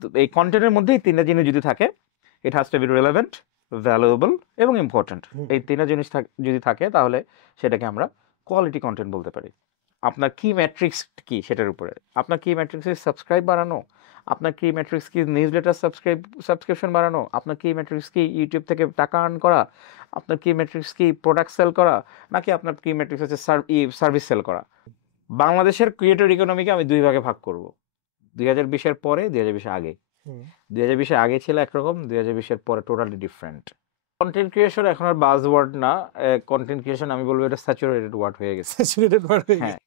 তো এই কন্টেন্টের মধ্যেই তিনটা জিনিস যদি থাকে, it has to be relevant, valuable এবং ইম্পর্ট্যান্ট। এই তিনটা জিনিস যদি থাকে তাহলে সেটাকে আমরা কোয়ালিটি কন্টেন্ট বলতে পারি। আপনার কি ম্যাট্রিক্স কি সেটার উপরে, আপনার কি ম্যাট্রিক্স সাবস্ক্রাইব বাড়ানো, আপনার কি ম্যাট্রিক্স কি নিউজ লেটার সাবস্ক্রিপশন বাড়ানো, আপনার কি ম্যাট্রিক্স কি ইউটিউব থেকে টাকা আর্ন করা, আপনার কি ম্যাট্রিক্স কি প্রোডাক্ট সেল করা, নাকি আপনার কি ম্যাট্রিক্স হচ্ছে সার্ভিস সেল করা। বাংলাদেশের ক্রিয়েটর ইকোনমিকে আমি দুই ভাগে ভাগ করব, 2020-এর পরে, 2020-এর আগে। 2020-এর আগে ছিল একরকম, 2020-এর পরে টোটালি ডিফারেন্ট। কন্টেন্ট ক্রিয়েশন এখন আর বাজ ওয়ার্ড না, কন্টেন্ট ক্রিয়েশন আমি বলবো এটা স্যাচুরেটেড ওয়ার্ড হয়ে গেছে। হ্যাঁ,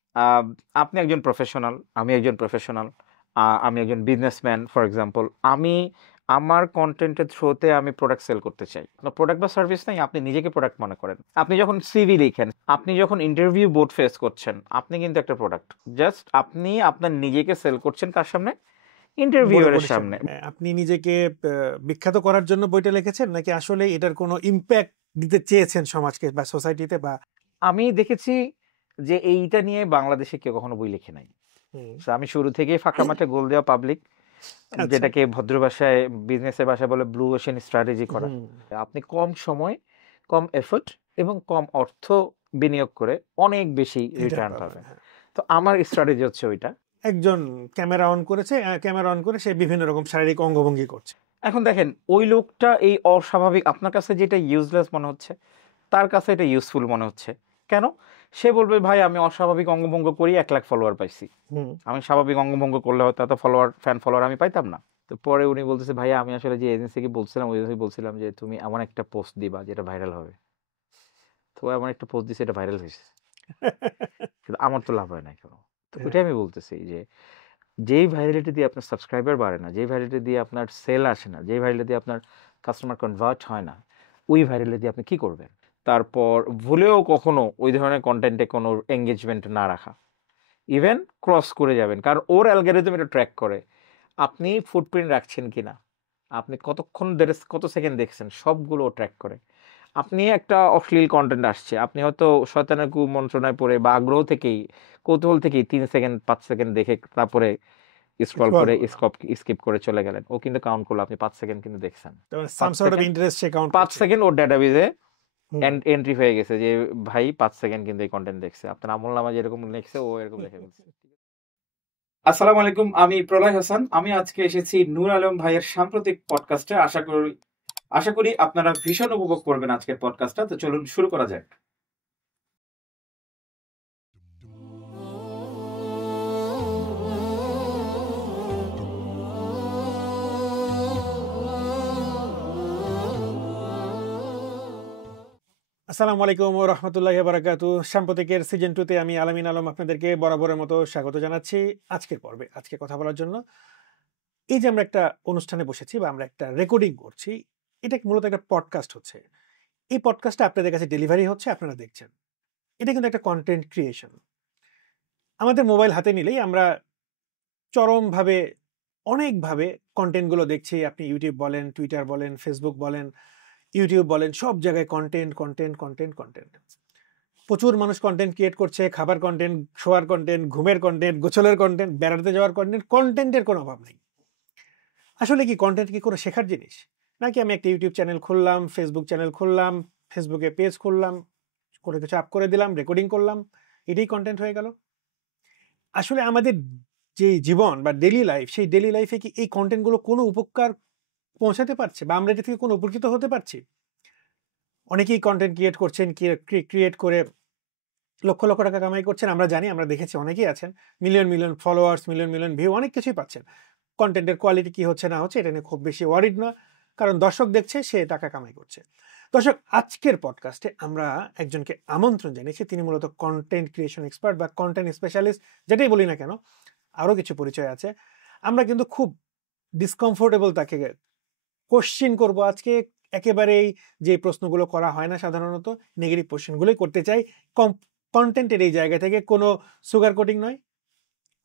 আপনি একজন প্রফেশনাল, আমি একজন প্রফেশনাল, আমি একজন বিজনেসম্যান ফর এক্সাম্পল। আমি আমার কন্টেন্টের থ্রুতে আমি প্রোডাক্ট সেল করতে চাই। প্রোডাক্ট বা সার্ভিস নাই, আপনি নিজেকে প্রোডাক্ট মনে করেন। আপনি যখন সিভি লিখেন, আপনি যখন ইন্টারভিউ বোর্ড ফেস করছেন, আপনি কিন্তু একটা প্রোডাক্ট। জাস্ট আপনি আপনার নিজেকে সেল করছেন কার সামনে? ইন্টারভিউয়ারের সামনে। আপনি নিজেকে বিখ্যাত করার জন্য বইটা লিখেছেন, নাকি আসলে এটার কোনো ইম্প্যাক্ট দিতে চেয়েছেন সমাজকে বা সোসাইটিতে? বা আমি দেখেছি যে এইটা নিয়ে বাংলাদেশে কেউ কখনো বই লিখে নাই। আমি শুরু থেকেই ফাঁকা মাঠে গোল দেওয়া পাবলিক, যেটাকে ভদ্র ভাষায় বিজনেসের ভাষায় বলে ব্লু ওশেন স্ট্র্যাটেজি করা। আপনি কম সময়, কম এফোর্ট এবং কম অর্থ বিনিয়োগ করে অনেক বেশি রিটার্ন পাবেন। তো আমার স্ট্র্যাটেজি হচ্ছে ওইটা। একজন ক্যামেরা অন করেছে, ক্যামেরা অন করে সে বিভিন্ন রকম শারীরিক অঙ্গভঙ্গি করছে। এখন দেখেন ওই লোকটা এই অস্বাভাবিক, আপনার কাছে যেটা ইউজলেস মনে হচ্ছে তার কাছে এটা ইউজফুল মনে হচ্ছে। কেন? সে বলবে ভাই আমি অস্বাভাবিক অঙ্গভঙ্গ করি 1 লাখ ফলোয়ার পাইছি, আমি স্বাভাবিক অঙ্গভঙ্গ করলে হয়তো এত ফ্যান ফলোয়ার আমি পাইতাম না। তো পরে উনি বলতেছে ভাইয়া আমি আসলে যে এজেন্সিকে বলছিলাম, ওই এজেন্সি বলছিলাম যে তুমি এমন একটা পোস্ট দিবা যেটা ভাইরাল হবে। তো এমন একটা পোস্ট দিছে, এটা ভাইরাল হয়েছে, কিন্তু আমার তো লাভ হয় না কেন। তো ওইটাই আমি বলতেছি যে যেই ভাইরালিটি দিয়ে আপনার সাবস্ক্রাইবার বাড়ে না, যেই ভাইরালিটি দিয়ে আপনার সেল আসে না, যেই ভাইরালিটি দিয়ে আপনার কাস্টমার কনভার্ট হয় না, ওই ভাইরালিটি দিয়ে আপনি কি করবেন? তারপর ভুলেও কখনো ওই ধরনের কন্টেন্টে কোনো এঙ্গেজমেন্ট না রাখা, ইভেন ক্রস করে যাবেন, কারণ ওর অ্যালগরিদম এটা ট্র্যাক করে আপনি ফুটপ্রিন্ট রাখছেন কিনা, আপনি কতক্ষণ ধরে কত সেকেন্ড দেখছেন, সবগুলো ট্র্যাক করে। আপনি একটা অশ্লীল কন্টেন্ট আসছে, আপনি হয়তো শয়তানের কুমন্ত্রণায় পড়ে বা আগ্রহ থেকেই, কৌতূহল থেকেই 3 সেকেন্ড 5 সেকেন্ড দেখে তারপরে স্ক্রল করে স্কিপ করে চলে গেলেন, ও কিন্তু কাউন্ট করলো আপনি 5 সেকেন্ড কিন্তু দেখছেন। 5 সেকেন্ড ওর ডাটাবেজে এন্ট্রি হয়ে গেছে যে ভাই 5 সেকেন্ড কিন্তু এই কন্টেন্ট দেখছে, আপনার আমলনামা যেরকম লিখছে ও এরকম লিখে ফেলছে। আসসালামু আলাইকুম, আমি প্রলয় হাসান। আমি আজকে এসেছি নূর আলম ভাইয়ের সাম্প্রতিক পডকাস্টে। আশা করি আপনারা ভীষণ উপভোগ করবেন আজকের পডকাস্টটা। তো চলুন শুরু করা যাক। আসসালামু আলাইকুম ওয়া রাহমাতুল্লাহি ওয়া বারাকাতুহু। সাম্প্রতিকের সিজন 2 তে আমি আলামিন আলম আপনাদেরকে বরাবরের মতো স্বাগত জানাচ্ছি আজকের পর্বে। আজকে কথা বলার জন্য এই যে আমরা একটা অনুষ্ঠানে বসেছি বা আমরা একটা রেকর্ডিং করছি, এটা মূলত একটা পডকাস্ট হচ্ছে। এই পডকাস্টটা আপনাদের কাছে ডেলিভারি হচ্ছে, আপনারা দেখছেন। এটা কিন্তু একটা কন্টেন্ট ক্রিয়েশন। আমাদের মোবাইল হাতে নিলেই আমরা চরমভাবে অনেকভাবে কন্টেন্টগুলো দেখছি। আপনি ইউটিউব বলেন, টুইটার বলেন, ফেসবুক বলেন, ইউটিউব বলেন, সব জায়গায় কন্টেন্ট কন্টেন্ট কন্টেন্ট কন্টেন্ট। প্রচুর মানুষ কন্টেন্ট ক্রিয়েট করছে, খাবার কন্টেন্ট, শোয়ার কন্টেন্ট, ঘুমের কন্টেন্ট, গোছলের কন্টেন্ট, বেড়াতে যাওয়ার কন্টেন্ট। কন্টেন্টের কোনো অভাব নেই। আসলে কি কন্টেন্ট কি কোনো শেখার জিনিস, নাকি আমি একটা ইউটিউব চ্যানেল খুললাম, ফেসবুক চ্যানেল খুললাম, ফেসবুকে পেজ খুললাম, করে কিছু আপ করে দিলাম, রেকর্ডিং করলাম, এটাই কন্টেন্ট হয়ে গেল? আসলে আমাদের যে জীবন বা ডেইলি লাইফ, সেই ডেইলি লাইফে কি এই কন্টেন্টগুলো কোনো উপকার পৌঁছাতে পারছে বা আমরা এটা থেকে কোনো উপকৃত হতে পারছি? অনেকেই কন্টেন্ট ক্রিয়েট করছেন, ক্রিয়েট করে লক্ষ লক্ষ টাকা কামাই করছেন। আমরা জানি, আমরা দেখেছি, অনেকেই আছেন million million followers, million million view, অনেক কিছুই পাচ্ছেন। কন্টেন্টের কোয়ালিটি কি হচ্ছে না হচ্ছে এটা নিয়ে খুব বেশি ওয়ারিড না, কারণ দর্শক দেখছে, সে টাকা কামাই করছে। দর্শক, আজকের পডকাস্টে আমরা একজনকে আমন্ত্রণ জানিয়েছি। তিনি মূলত কন্টেন্ট ক্রিয়েশন এক্সপার্ট বা কন্টেন্ট স্পেশালিস্ট, যেটাই বলি না কেন, আরও কিছু পরিচয় আছে। আমরা কিন্তু খুব ডিসকমফোর্টেবল তাকে কোশ্চিন করব আজকে। একেবারেই যে প্রশ্নগুলো করা হয় না সাধারণত, নেগেটিভ কোশ্চেনগুলোই করতে চাই। কন্টেন্টের এই জায়গা থেকে কোনো সুগার কোটিং নয়,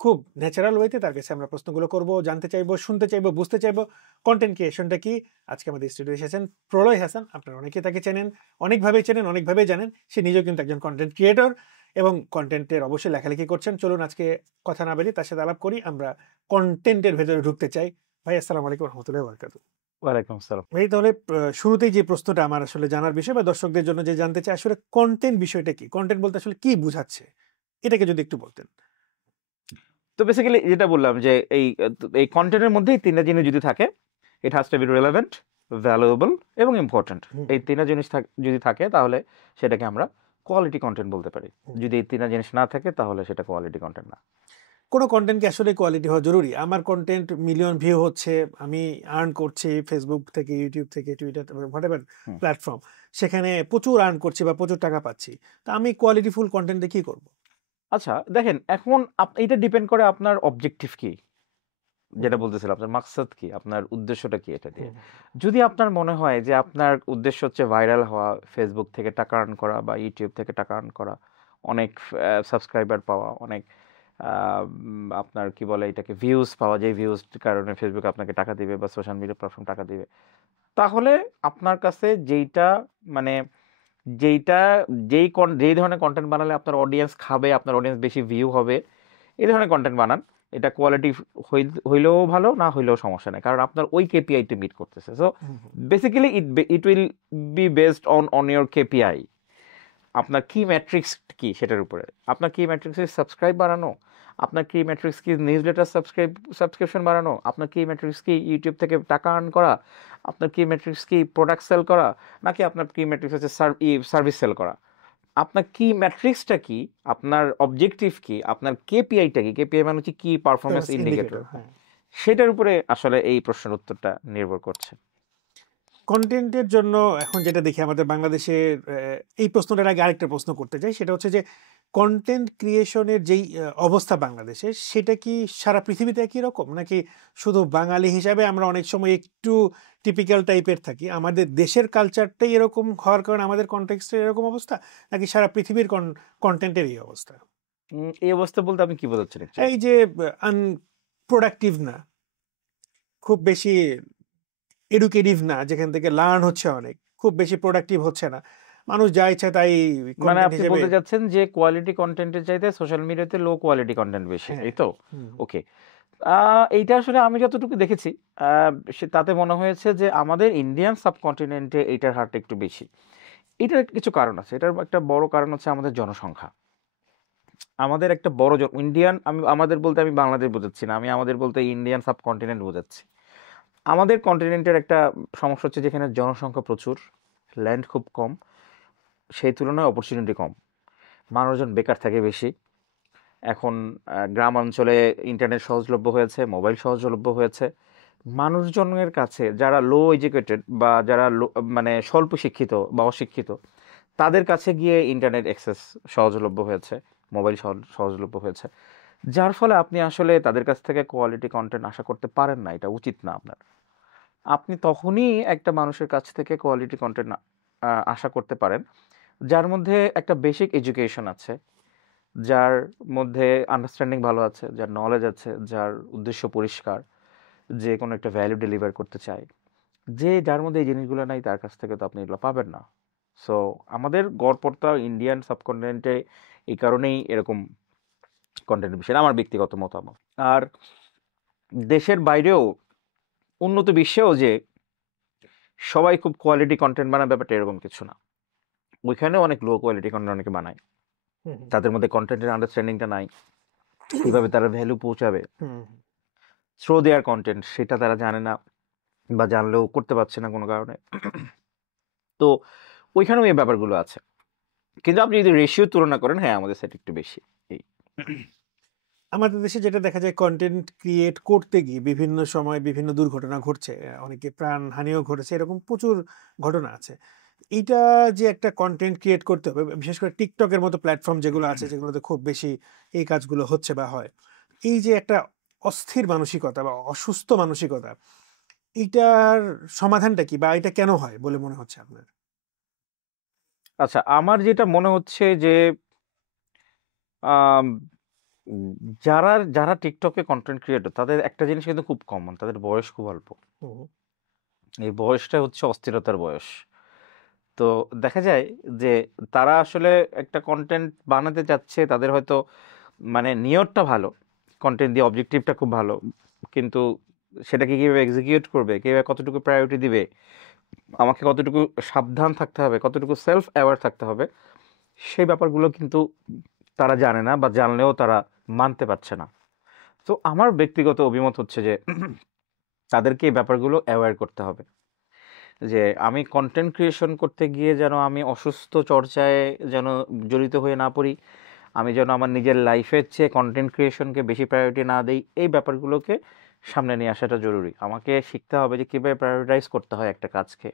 খুব ন্যাচারাল ওয়েতে তার কাছে আমরা প্রশ্নগুলো করব, জানতে চাইবো, শুনতে চাইবো, বুঝতে চাইবো কন্টেন্ট ক্রিয়েশনটা কি। আজকে আমাদের স্টুডিও এসেছেন প্রলয় হাসান। আপনারা অনেকে তাকে চেনেন, অনেকভাবেই জানেন। সে নিজেও কিন্তু একজন কন্টেন্ট ক্রিয়েটর এবং কন্টেন্টের অবশ্যই লেখালেখি করছেন। চলুন আজকে কথা না বেরিয়ে তার সাথে আলাপ করি। আমরা কন্টেন্টের ভেতরে ঢুকতে চাই। ভাই আসসালামু আলাইকুম রহমতুল্লাহি ওয়া বারাকাতুহু। ওয়ালাইকুম আসসালাম। ভাই তাহলে শুরুতেই যে প্রশ্নটা আমার আসলে জানার বিষয় বা দর্শকদের জন্য যে জানতে চাই আসলে কনটেন্ট বিষয়টা কি? কনটেন্ট বলতে আসলে কি বুঝাচ্ছে? এটাকে যদি একটু বলতেন। তো বেসিক্যালি যেটা বললাম যে এই কন্টেন্টের মধ্যেই ৩ টা জিনিস যদি থাকে, it has to be relevant, valuable এবং ইম্পোর্টেন্ট। হুম, এই ৩ টা জিনিস যদি থাকে তাহলে সেটাকে আমরা কোয়ালিটি কন্টেন্ট বলতে পারি। হুম। যদি এই ৩ টা জিনিস না থাকে তাহলে সেটা কোয়ালিটি কন্টেন্ট না। কোন কনটেন্ট কি আসলে কোয়ালিটি হওয়া জরুরি? আমার কনটেন্ট মিলিয়ন ভিউ হচ্ছে, আমি আর্ন করছি ফেসবুক থেকে, ইউটিউব থেকে, টুইটার হোয়াটএভার হুম। প্ল্যাটফর্ম। সেখানে প্রচুর আর্ন করছি বা প্রচুর টাকা পাচ্ছি। তো আমি কোয়ালিটিফুল কনটেন্ট দিয়ে কি করব? আচ্ছা দেখেন, এখন এটা ডিপেন্ড করে আপনার অবজেক্টিভ কি, যেটা হুম, বলতেছিলাম আপনার মাকসাদ কি, আপনার উদ্দেশ্যটা কি এটা দিয়ে। হুম, যদি আপনার মনে হয় যে আপনার উদ্দেশ্য হচ্ছে ভাইরাল হওয়া, ফেসবুক থেকে টাকা আর্ন করা বা ইউটিউব থেকে টাকা আর্ন করা, অনেক সাবস্ক্রাইবার পাওয়া, অনেক আপনার কি বলে এটাকে ভিউজ পাওয়া, যে ভিউজ কারণে ফেসবুক আপনাকে টাকা দিবে বা সোশ্যাল মিডিয়া প্ল্যাটফর্ম টাকা দিবে, তাহলে আপনার কাছে যেইটা মানে যেইটা যেই ধরনের কন্টেন্ট বানালে আপনার অডিয়েন্স খাবে, আপনার অডিয়েন্স বেশি ভিউ হবে, এই ধরনের কন্টেন্ট বানান। এটা কোয়ালিটি হইলেও ভালো, না হইলেও সমস্যা নেই, কারণ আপনার ওই কেপিআইটি মিট করতেছে। So hmm, hmm. Basically it will be based on your KPI. আপনার কি ম্যাট্রিক্স কি সেটার উপরে। আপনার কি ম্যাট্রিক্স সাবস্ক্রাইব বাড়ানো, আপনার কি ম্যাট্রিক্স কি নিউজ লেটার সাবস্ক্রিপশন বাড়ানো, আপনার কি ম্যাট্রিক্স কি ইউটিউব থেকে টাকা আর্ন করা, আপনার কি ম্যাট্রিক্স কি প্রোডাক্ট সেল করা, নাকি আপনার কি ম্যাট্রিক্স হচ্ছে সার্ভিস সেল করা। আপনার কি ম্যাট্রিক্সটা কি, আপনার অবজেক্টিভ কি, আপনার কেপিআইটা কি, কেপিআই মানে হচ্ছে কি পারফরমেন্স ইন্ডিকেটর, ইন্ডিকেটর, হ্যাঁ। সেটার উপরে আসলে এই প্রশ্নের উত্তরটা নির্ভর করছে। কনটেন্টের জন্য এখন যেটা দেখি আমাদের বাংলাদেশের এই প্রশ্নটার আগে আরেকটা প্রশ্ন করতে চাই, সেটা হচ্ছে যে কনটেন্ট ক্রিয়েশনের যেই অবস্থা বাংলাদেশের, সেটা কি সারা পৃথিবীতে একই রকম, নাকি শুধু বাঙালি হিসাবে আমরা অনেক সময় একটু টিপিক্যাল টাইপের থাকি, আমাদের দেশের কালচারটাই এরকম হওয়ার কারণে আমাদের কনটেক্সটের এরকম অবস্থা, নাকি সারা পৃথিবীর কন্টেন্টের এই অবস্থা? এই অবস্থা বলতে আপনি কি বোঝাচ্ছেন এই যে আনপ্রোডাক্টিভ না, খুব বেশি এডুকেটিভ না, যেখান থেকে লার্ন হচ্ছে অনেক, খুব বেশি প্রোডাক্টিভ হচ্ছে না, মানুষ যা ইচ্ছা তাই মানে কন্টেন্ট আপনি হিসেবে। বলতে চাচ্ছেন যে কোয়ালিটি কন্টেন্টের চাইতে সোশ্যাল মিডিয়াতে লো কোয়ালিটি কন্টেন্ট বেশি, হ্যাঁ। এই তো? হুম, ওকে। এইটা আসলে আমি যতটুকু দেখেছি, তাতে মনে হয়েছে যে আমাদের ইন্ডিয়ান সাবকন্টিনেন্টে এইটার হারটা একটু বেশি। এটার কিছু কারণ আছে। এটার একটা বড় কারণ হচ্ছে আমাদের জনসংখ্যা। আমাদের একটা বড় ইন্ডিয়ান, আমি আমাদের বলতে আমি বাংলাদেশ বোঝাচ্ছি না, আমি আমাদের বলতে ইন্ডিয়ান সাবকন্টিনেন্ট বোঝাচ্ছি। আমাদের কন্টিনেন্টের একটা সমস্যা হচ্ছে যেখানে জনসংখ্যা প্রচুর, ল্যান্ড খুব কম, সেই তুলনায় অপরচুনিটি কম, মানুষজন বেকার থাকে বেশি। এখন গ্রাম অঞ্চলে ইন্টারনেট সহজলভ্য হয়েছে, মোবাইল সহজলভ্য হয়েছে। মানুষজনের কাছে যারা লো এডুকেটেড বা যারা মানে স্বল্প শিক্ষিত বা অশিক্ষিত, তাদের কাছে গিয়ে ইন্টারনেট অ্যাক্সেস সহজলভ্য হয়েছে, মোবাইল সহজলভ্য হয়েছে, যার ফলে আপনি আসলে তাদের কাছ থেকে কোয়ালিটি কন্টেন্ট আশা করতে পারেন না। এটা উচিত না আপনার। আপনি তখনই একটা মানুষের কাছ থেকে কোয়ালিটি কন্টেন্ট আশা করতে পারেন যার মধ্যে একটা বেসিক এডুকেশন আছে, যার মধ্যে আন্ডারস্ট্যান্ডিং ভালো আছে, যার নলেজ আছে, যার উদ্দেশ্য পরিষ্কার, যে কোনো একটা ভ্যালু ডেলিভার করতে চায়। যার মধ্যে এই জিনিসগুলো নাই, তার কাছ থেকে তো আপনি এগুলো পাবেন না। সো আমাদের গড়পড়তা ইন্ডিয়ান সাবকন্টিনেন্টে এই কারণেই এরকম কন্টেন্ট বিষয়, আমার ব্যক্তিগত মতামত। আর দেশের বাইরেও, উন্নত বিশ্বেও যে সবাই খুব কোয়ালিটি কন্টেন্ট বানায়, ব্যাপারটা এরকম কিছু না। ওইখানেও অনেক লো কোয়ালিটি কন্টেন্ট অনেকে বানায়, হুম, তাদের মধ্যে কন্টেন্টের আন্ডারস্ট্যান্ডিংটা নাই, কিভাবে তারা ভ্যালু পৌঁছাবে হুম। থ্রো দেয়ার কন্টেন্ট, সেটা তারা জানে না, বা জানলেও করতে পারছে না কোনো কারণে। তো ওইখানেও এই ব্যাপারগুলো আছে, কিন্তু আপনি যদি রেশিও তুলনা করেন, হ্যাঁ আমাদের সেট একটু বেশি। এই আমাদের দেশে যেটা দেখা যায়, কন্টেন্ট ক্রিয়েট করতে গিয়ে বিভিন্ন সময় বিভিন্ন দুর্ঘটনা ঘটছে, অনেকে প্রাণহানিও ঘটেছে, এরকম প্রচুর ঘটনা আছে। এইটা যে একটা কন্টেন্ট ক্রিয়েট করতে হবে, বিশেষ করে টিকটকের মতো প্ল্যাটফর্ম যেগুলো আছে, যেগুলোতে খুব বেশি এই কাজগুলো হচ্ছে বা হয়, এই যে একটা অস্থির মানসিকতা বা অসুস্থ মানসিকতা, এইটার সমাধানটা কি, বা এটা কেন হয় বলে মনে হচ্ছে আপনার? আচ্ছা, আমার যেটা মনে হচ্ছে যে আম, উম, যারা যারা টিকটকে কন্টেন্ট ক্রিয়েটর, তাদের একটা জিনিস কিন্তু খুব কমন, তাদের বয়স খুব অল্প। হুম, এই বয়সটা হচ্ছে অস্থিরতার বয়স। তো দেখা যায় যে তারা আসলে একটা কন্টেন্ট বানাতে চাচ্ছে, তাদের হয়তো মানে নিয়তটা ভালো, কন্টেন্ট দিয়ে অবজেক্টিভটা খুব ভালো, কিন্তু সেটাকে কিভাবে এক্সিকিউট করবে, কিভাবে কতটুকু প্রায়োরিটি দিবে, আমাকে কতটুকু সাবধান থাকতে হবে, কতটুকু সেলফ অ্যাওয়ার থাকতে হবে, সেই ব্যাপারগুলো কিন্তু তারা জানে না, বা জানলেও তারা মানতে পারছে না। তো আমার ব্যক্তিগত অভিমত হচ্ছে যে তাদেরকে এই ব্যাপারগুলো অ্যাওয়্যার করতে হবে, যে আমি কন্টেন্ট ক্রিয়েশন করতে গিয়ে যেন আমি অসুস্থ চর্চায় যেন জড়িত হয়ে না পড়ি, আমি যেন আমার নিজের লাইফের চেয়ে কন্টেন্ট ক্রিয়েশনকে বেশি প্রায়োরিটি না দিই। এই ব্যাপারগুলোকে সামনে নিয়ে আসাটা জরুরি। আমাকে শিখতে হবে যে কীভাবে প্রায়োরিটাইজ করতে হয় একটা কাজকে,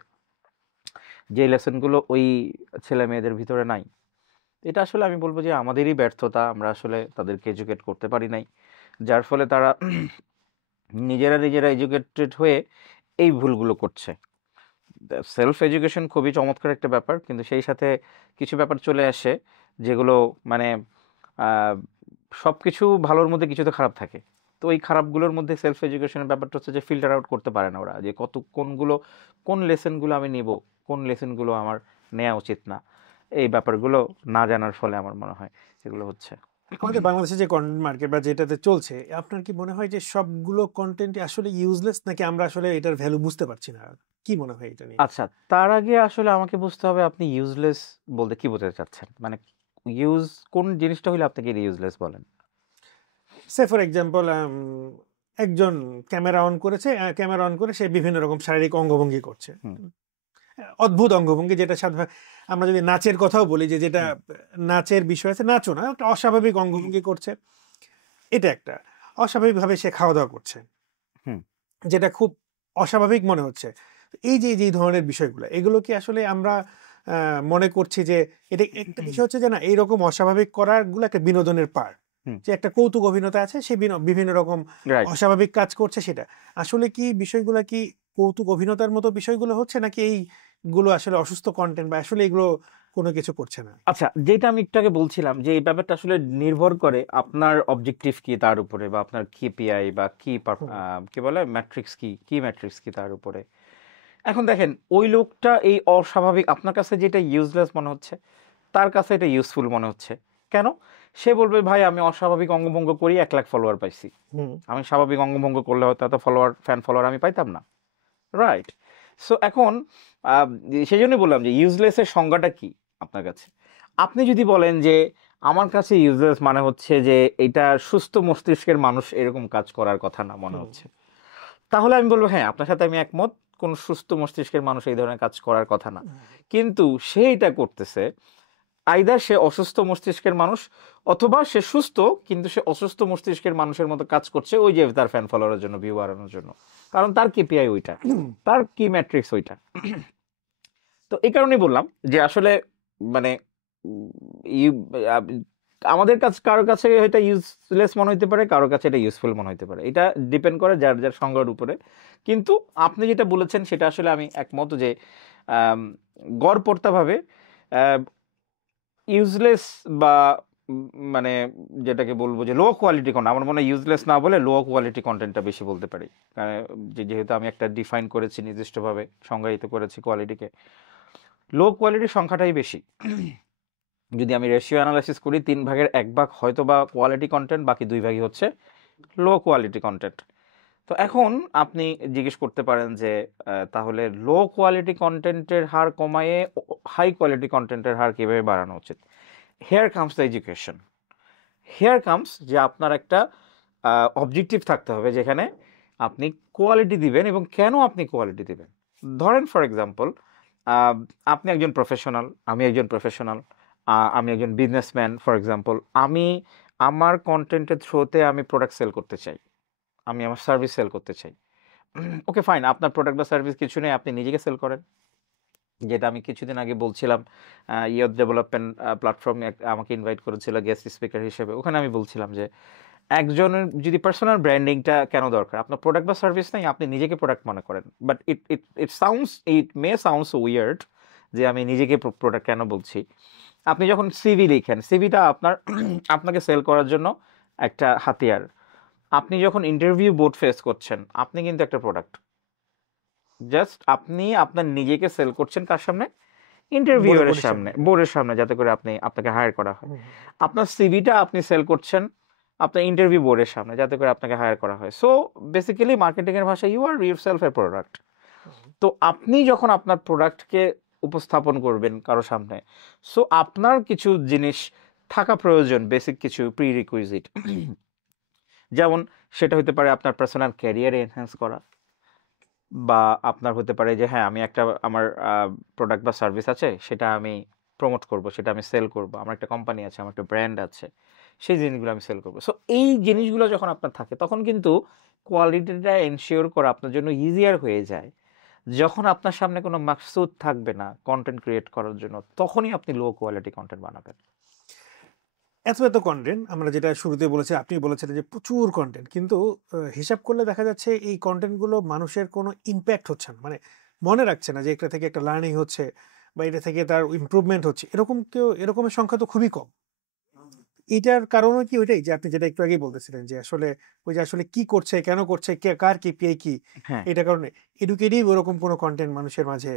যে লেসনগুলো ওই ছেলে মেয়েদের ভিতরে নাই। এটা আসলে আমি বলবো যে আমাদেরই ব্যর্থতা, আমরা আসলে তাদেরকে এডুকেট করতে পারি নাই, যার ফলে তারা নিজেরা এডুকেটেড হয়ে এই ভুলগুলো করছে। সেলফ এডুকেশন খুবই চমৎকার একটা ব্যাপার, কিন্তু সেই সাথে কিছু ব্যাপার চলে আসে যেগুলো মানে সব কিছু ভালোর মধ্যে কিছু তো খারাপ থাকে। তো এই খারাপগুলোর মধ্যে সেলফ এডুকেশনের ব্যাপারটা হচ্ছে যে ফিল্টার আউট করতে পারে না ওরা, যে কোন লেসনগুলো আমি নিব, কোন লেসনগুলো আমার নেওয়া উচিত না। এই ব্যাপারগুলো না জানার ফলে আমার মনে হয় এগুলো হচ্ছে। আমাদের বাংলাদেশে যে কন্টেন্ট মার্কেট বা যেটাতে চলছে, আপনার কি মনে হয় যে সবগুলো কন্টেন্ট আসলে ইউজলেস, নাকি আমরা আসলে এটার ভ্যালু বুঝতে পারছি না? কি মনে হয় এটা নিয়ে? আচ্ছা, তার আগে আসলে আমাকে বুঝতে হবে আপনি ইউজলেস বলতে কি বোঝাতে চাচ্ছেন, মানে ইউজ কোন জিনিসটা হলে আপনাকে ইউজলেস বলেন। সে ফর এক্সাম্পল, একজন ক্যামেরা অন করেছে, ক্যামেরা অন করে সে বিভিন্ন রকম শারীরিক অঙ্গভঙ্গি করছে, হুম অদ্ভুত অঙ্গভঙ্গি, যেটা সাধারণত আমরা যদি নাচের কথাও বলি, যে যেটা নাচের বিষয় আছে, নাচও না, একটা অস্বাভাবিক অঙ্গভঙ্গি করছে, এটা একটা অস্বাভাবিকভাবে সে খাওয়া দাওয়া করছে, হুম যেটা খুব অস্বাভাবিক মনে হচ্ছে। এই যে যে ধরনের বিষয়গুলো, এগুলো কি আসলে আমরা মনে করছি যে এটা একটা বিষয় হচ্ছে যে না, এইরকম অস্বাভাবিক করার গুলো একটা বিনোদনের পার্ট, হুম যে একটা কৌতুক অভিনেতা আছে, সে বিভিন্ন রকম রাইট। অস্বাভাবিক কাজ করছে, সেটা আসলে কি বিষয়গুলো কি কৌতুক অভিনেতার মতো বিষয়গুলো হচ্ছে, নাকি এইগুলো আসলে অসুস্থ কন্টেন্ট, বা আসলে এগুলো কোনো কিছু করছে না? আচ্ছা, যেটা আমি একটু আগে বলছিলাম যে এই ব্যাপারটা আসলে নির্ভর করে আপনার অবজেক্টিভ কি তার উপরে, বা আপনার KPI বা কি বলে ম্যাট্রিক্স কি ম্যাট্রিক্স কি তার উপরে। এখন দেখেন, ওই লোকটা এই অস্বাভাবিক, আপনার কাছে যেটা ইউজলেস মনে হচ্ছে তার কাছে এটা ইউজফুল মনে হচ্ছে। কেন? সে বলবে ভাই আমি অস্বাভাবিক অঙ্গভঙ্গ করি 1 লাখ ফলোয়ার পাইছি, হুম। আমি স্বাভাবিক অঙ্গভঙ্গ করলে হয়তো এত ফ্যান ফলোয়ার আমি পাইতাম না। রাইট। সো এখন সেই জন্যই বললাম যে ইউজলেসের সংজ্ঞাটা কি আপনার কাছে। আপনি যদি বলেন যে আমার কাছে ইউজলেস মানে হচ্ছে যে এটা সুস্থ মস্তিষ্কের মানুষ এরকম কাজ করার কথা না মনে হচ্ছে, তাহলে আমি বলবো হ্যাঁ, আপনার সাথে আমি একমত, কোন সুস্থ মস্তিষ্কের মানুষ এই ধরনের কাজ করার কথা না। কিন্তু সে এটা করতেছে, আইদার সে অসুস্থ মস্তিষ্কের মানুষ, অথবা সে সুস্থ কিন্তু সে অসুস্থ মস্তিষ্কের মানুষের মতো কাজ করছে, ওই যে তার ফ্যান ফলোয়ারের জন্য, ভিউ বাড়ানোর জন্য, কারণ তার KPI ওইটা, তার কি ম্যাট্রিক্স ওইটা। তো এই কারণেই বললাম যে আসলে মানে উম, ইউ- আহ, আমাদের কাছে কারোর কাছে এটা ইউজলেস মনে হতে পারে, কারোর কাছে এটা ইউজফুল মনে হতে পারে, এটা ডিপেন্ড করে যার যার সংজ্ঞার উপরে। কিন্তু আপনি যেটা বলেছেন সেটা আসলে আমি একমত যে আম, গড়পড়তাভাবে ইউজলেস বা মানে যেটাকে বলবো যে লো কোয়ালিটি কন্টেন্ট, আমার মনে হয় ইউজলেস না বলে লো কোয়ালিটি কন্টেন্টটা বেশি বলতে পারি। কারণ যেহেতু আমি একটা ডিফাইন করেছি, নির্দিষ্টভাবে সংজ্ঞায়িত করেছি কোয়ালিটিকে, লো কোয়ালিটির সংখ্যাটাই বেশি। যদি আমি রেশিও অ্যানালাইসিস করি, 3/1 হয়তো বা কোয়ালিটি কন্টেন্ট, বাকি 2 হচ্ছে লো কোয়ালিটি কন্টেন্ট। তো এখন আপনি জিজ্ঞেস করতে পারেন যে তাহলে লো কোয়ালিটি কন্টেন্টের হার কমায়ে হাই কোয়ালিটি কন্টেন্টের হার কিভাবে বাড়ানো উচিত। Hair comes the education, hair comes যে আপনার একটা অবজেক্টিভ থাকতে হবে, যেখানে আপনি কোয়ালিটি দিবেন এবং কেন আপনি কোয়ালিটি দিবেন। ধরেন ফর এক্সাম্পল, আপনি একজন প্রফেশনাল, আমি একজন প্রফেশনাল, আমি একজন বিজনেসম্যান ফর এক্সাম্পল, আমি আমার কন্টেন্টের থ্রুতে আমি প্রোডাক্ট সেল করতে চাই, আমি আমার সার্ভিস সেল করতে চাই। ওকে ফাইন, আপনার প্রোডাক্ট বা সার্ভিস কিছু নেই, আপনি নিজেকে সেল করেন। যেটা আমি কিছুদিন আগে বলছিলাম, ইয়থ ডেভেলপমেন্ট প্ল্যাটফর্মে আমাকে ইনভাইট করেছিল গেস্ট স্পিকার হিসেবে, ওখানে আমি বলছিলাম যে একজনের যদি পার্সোনাল ব্র্যান্ডিংটা কেন দরকার, আপনার প্রোডাক্ট বা সার্ভিস নেই, আপনি নিজেকে প্রোডাক্ট মনে করেন, but it May sounds weird যে আমি নিজেকে প্রোডাক্ট কেন বলছি। আপনি যখন সিভি লিখেন, সিভিটা আপনাকে সেল করার জন্য একটা হাতিয়ার। আপনি যখন ইন্টারভিউ বোর্ড ফেস করছেন, আপনি কিন্তু একটা প্রোডাক্ট, জাস্ট আপনি আপনার নিজেকে সেল করছেন কার সামনে, ইন্টারভিউয়ারের বোর্ডের সামনে, বোর্ডের সামনে, যাতে করে আপনাকে হায়ার করা হয়। আপনার সিভিটা আপনি সেল করছেন আপনার ইন্টারভিউ বোর্ডের সামনে, যাতে করে আপনাকে হায়ার করা হয়। সো বেসিক্যালি মার্কেটিং এর ভাষায় you are yourself a product. তো আপনি যখন আপনার প্রোডাক্টকে উপস্থাপন করবেন কারো সামনে, সো আপনার কিছু জিনিস থাকা প্রয়োজন, বেসিক কিছু প্রি রিকুইজিট। যেমন সেটা হতে পারে আপনার পার্সোনাল ক্যারিয়ারে এনহ্যান্স করা, বা আপনার হতে পারে যে হ্যাঁ আমি একটা আমার প্রোডাক্ট বা সার্ভিস আছে, সেটা আমি প্রমোট করব, সেটা আমি সেল করব, আমার একটা কোম্পানি আছে, আমার একটা ব্র্যান্ড আছে, সেই জিনিসগুলো আমি সেল করব। সো এই জিনিসগুলো যখন আপনার থাকে, তখন কিন্তু কোয়ালিটিটা এনশিওর করা আপনার জন্য ইজিয়ার হয়ে যায়। যখন আপনার সামনে কোনো মাকসুদ থাকবে না কন্টেন্ট ক্রিয়েট করার জন্য, তখনই আপনি লো কোয়ালিটি কন্টেন্ট বানাবেন। এত এত কন্টেন্ট, আমরা যেটা শুরুতে বলেছি, আপনি বলেছিলেন যে প্রচুর কন্টেন্ট, কিন্তু হিসাব করলে দেখা যাচ্ছে এই কন্টেন্টগুলো মানুষের কোনো ইম্প্যাক্ট হচ্ছে না, মানে মনে রাখছে না যে এটা থেকে একটা লার্নিং হচ্ছে বা এটা থেকে তার ইমপ্রুভমেন্ট হচ্ছে, এরকমের সংখ্যা তো খুবই কম। এটার কারণও কি ওইটাই যে আপনি যেটা একটু আগেই বলতেছিলেন, যে আসলে ওই যে আসলে কি করছে, কেন করছে, কে কার কেপিআই কি, হ্যাঁ, এটা কারণে এডুকেটিভ ওরকম কোনো কন্টেন্ট মানুষের মাঝে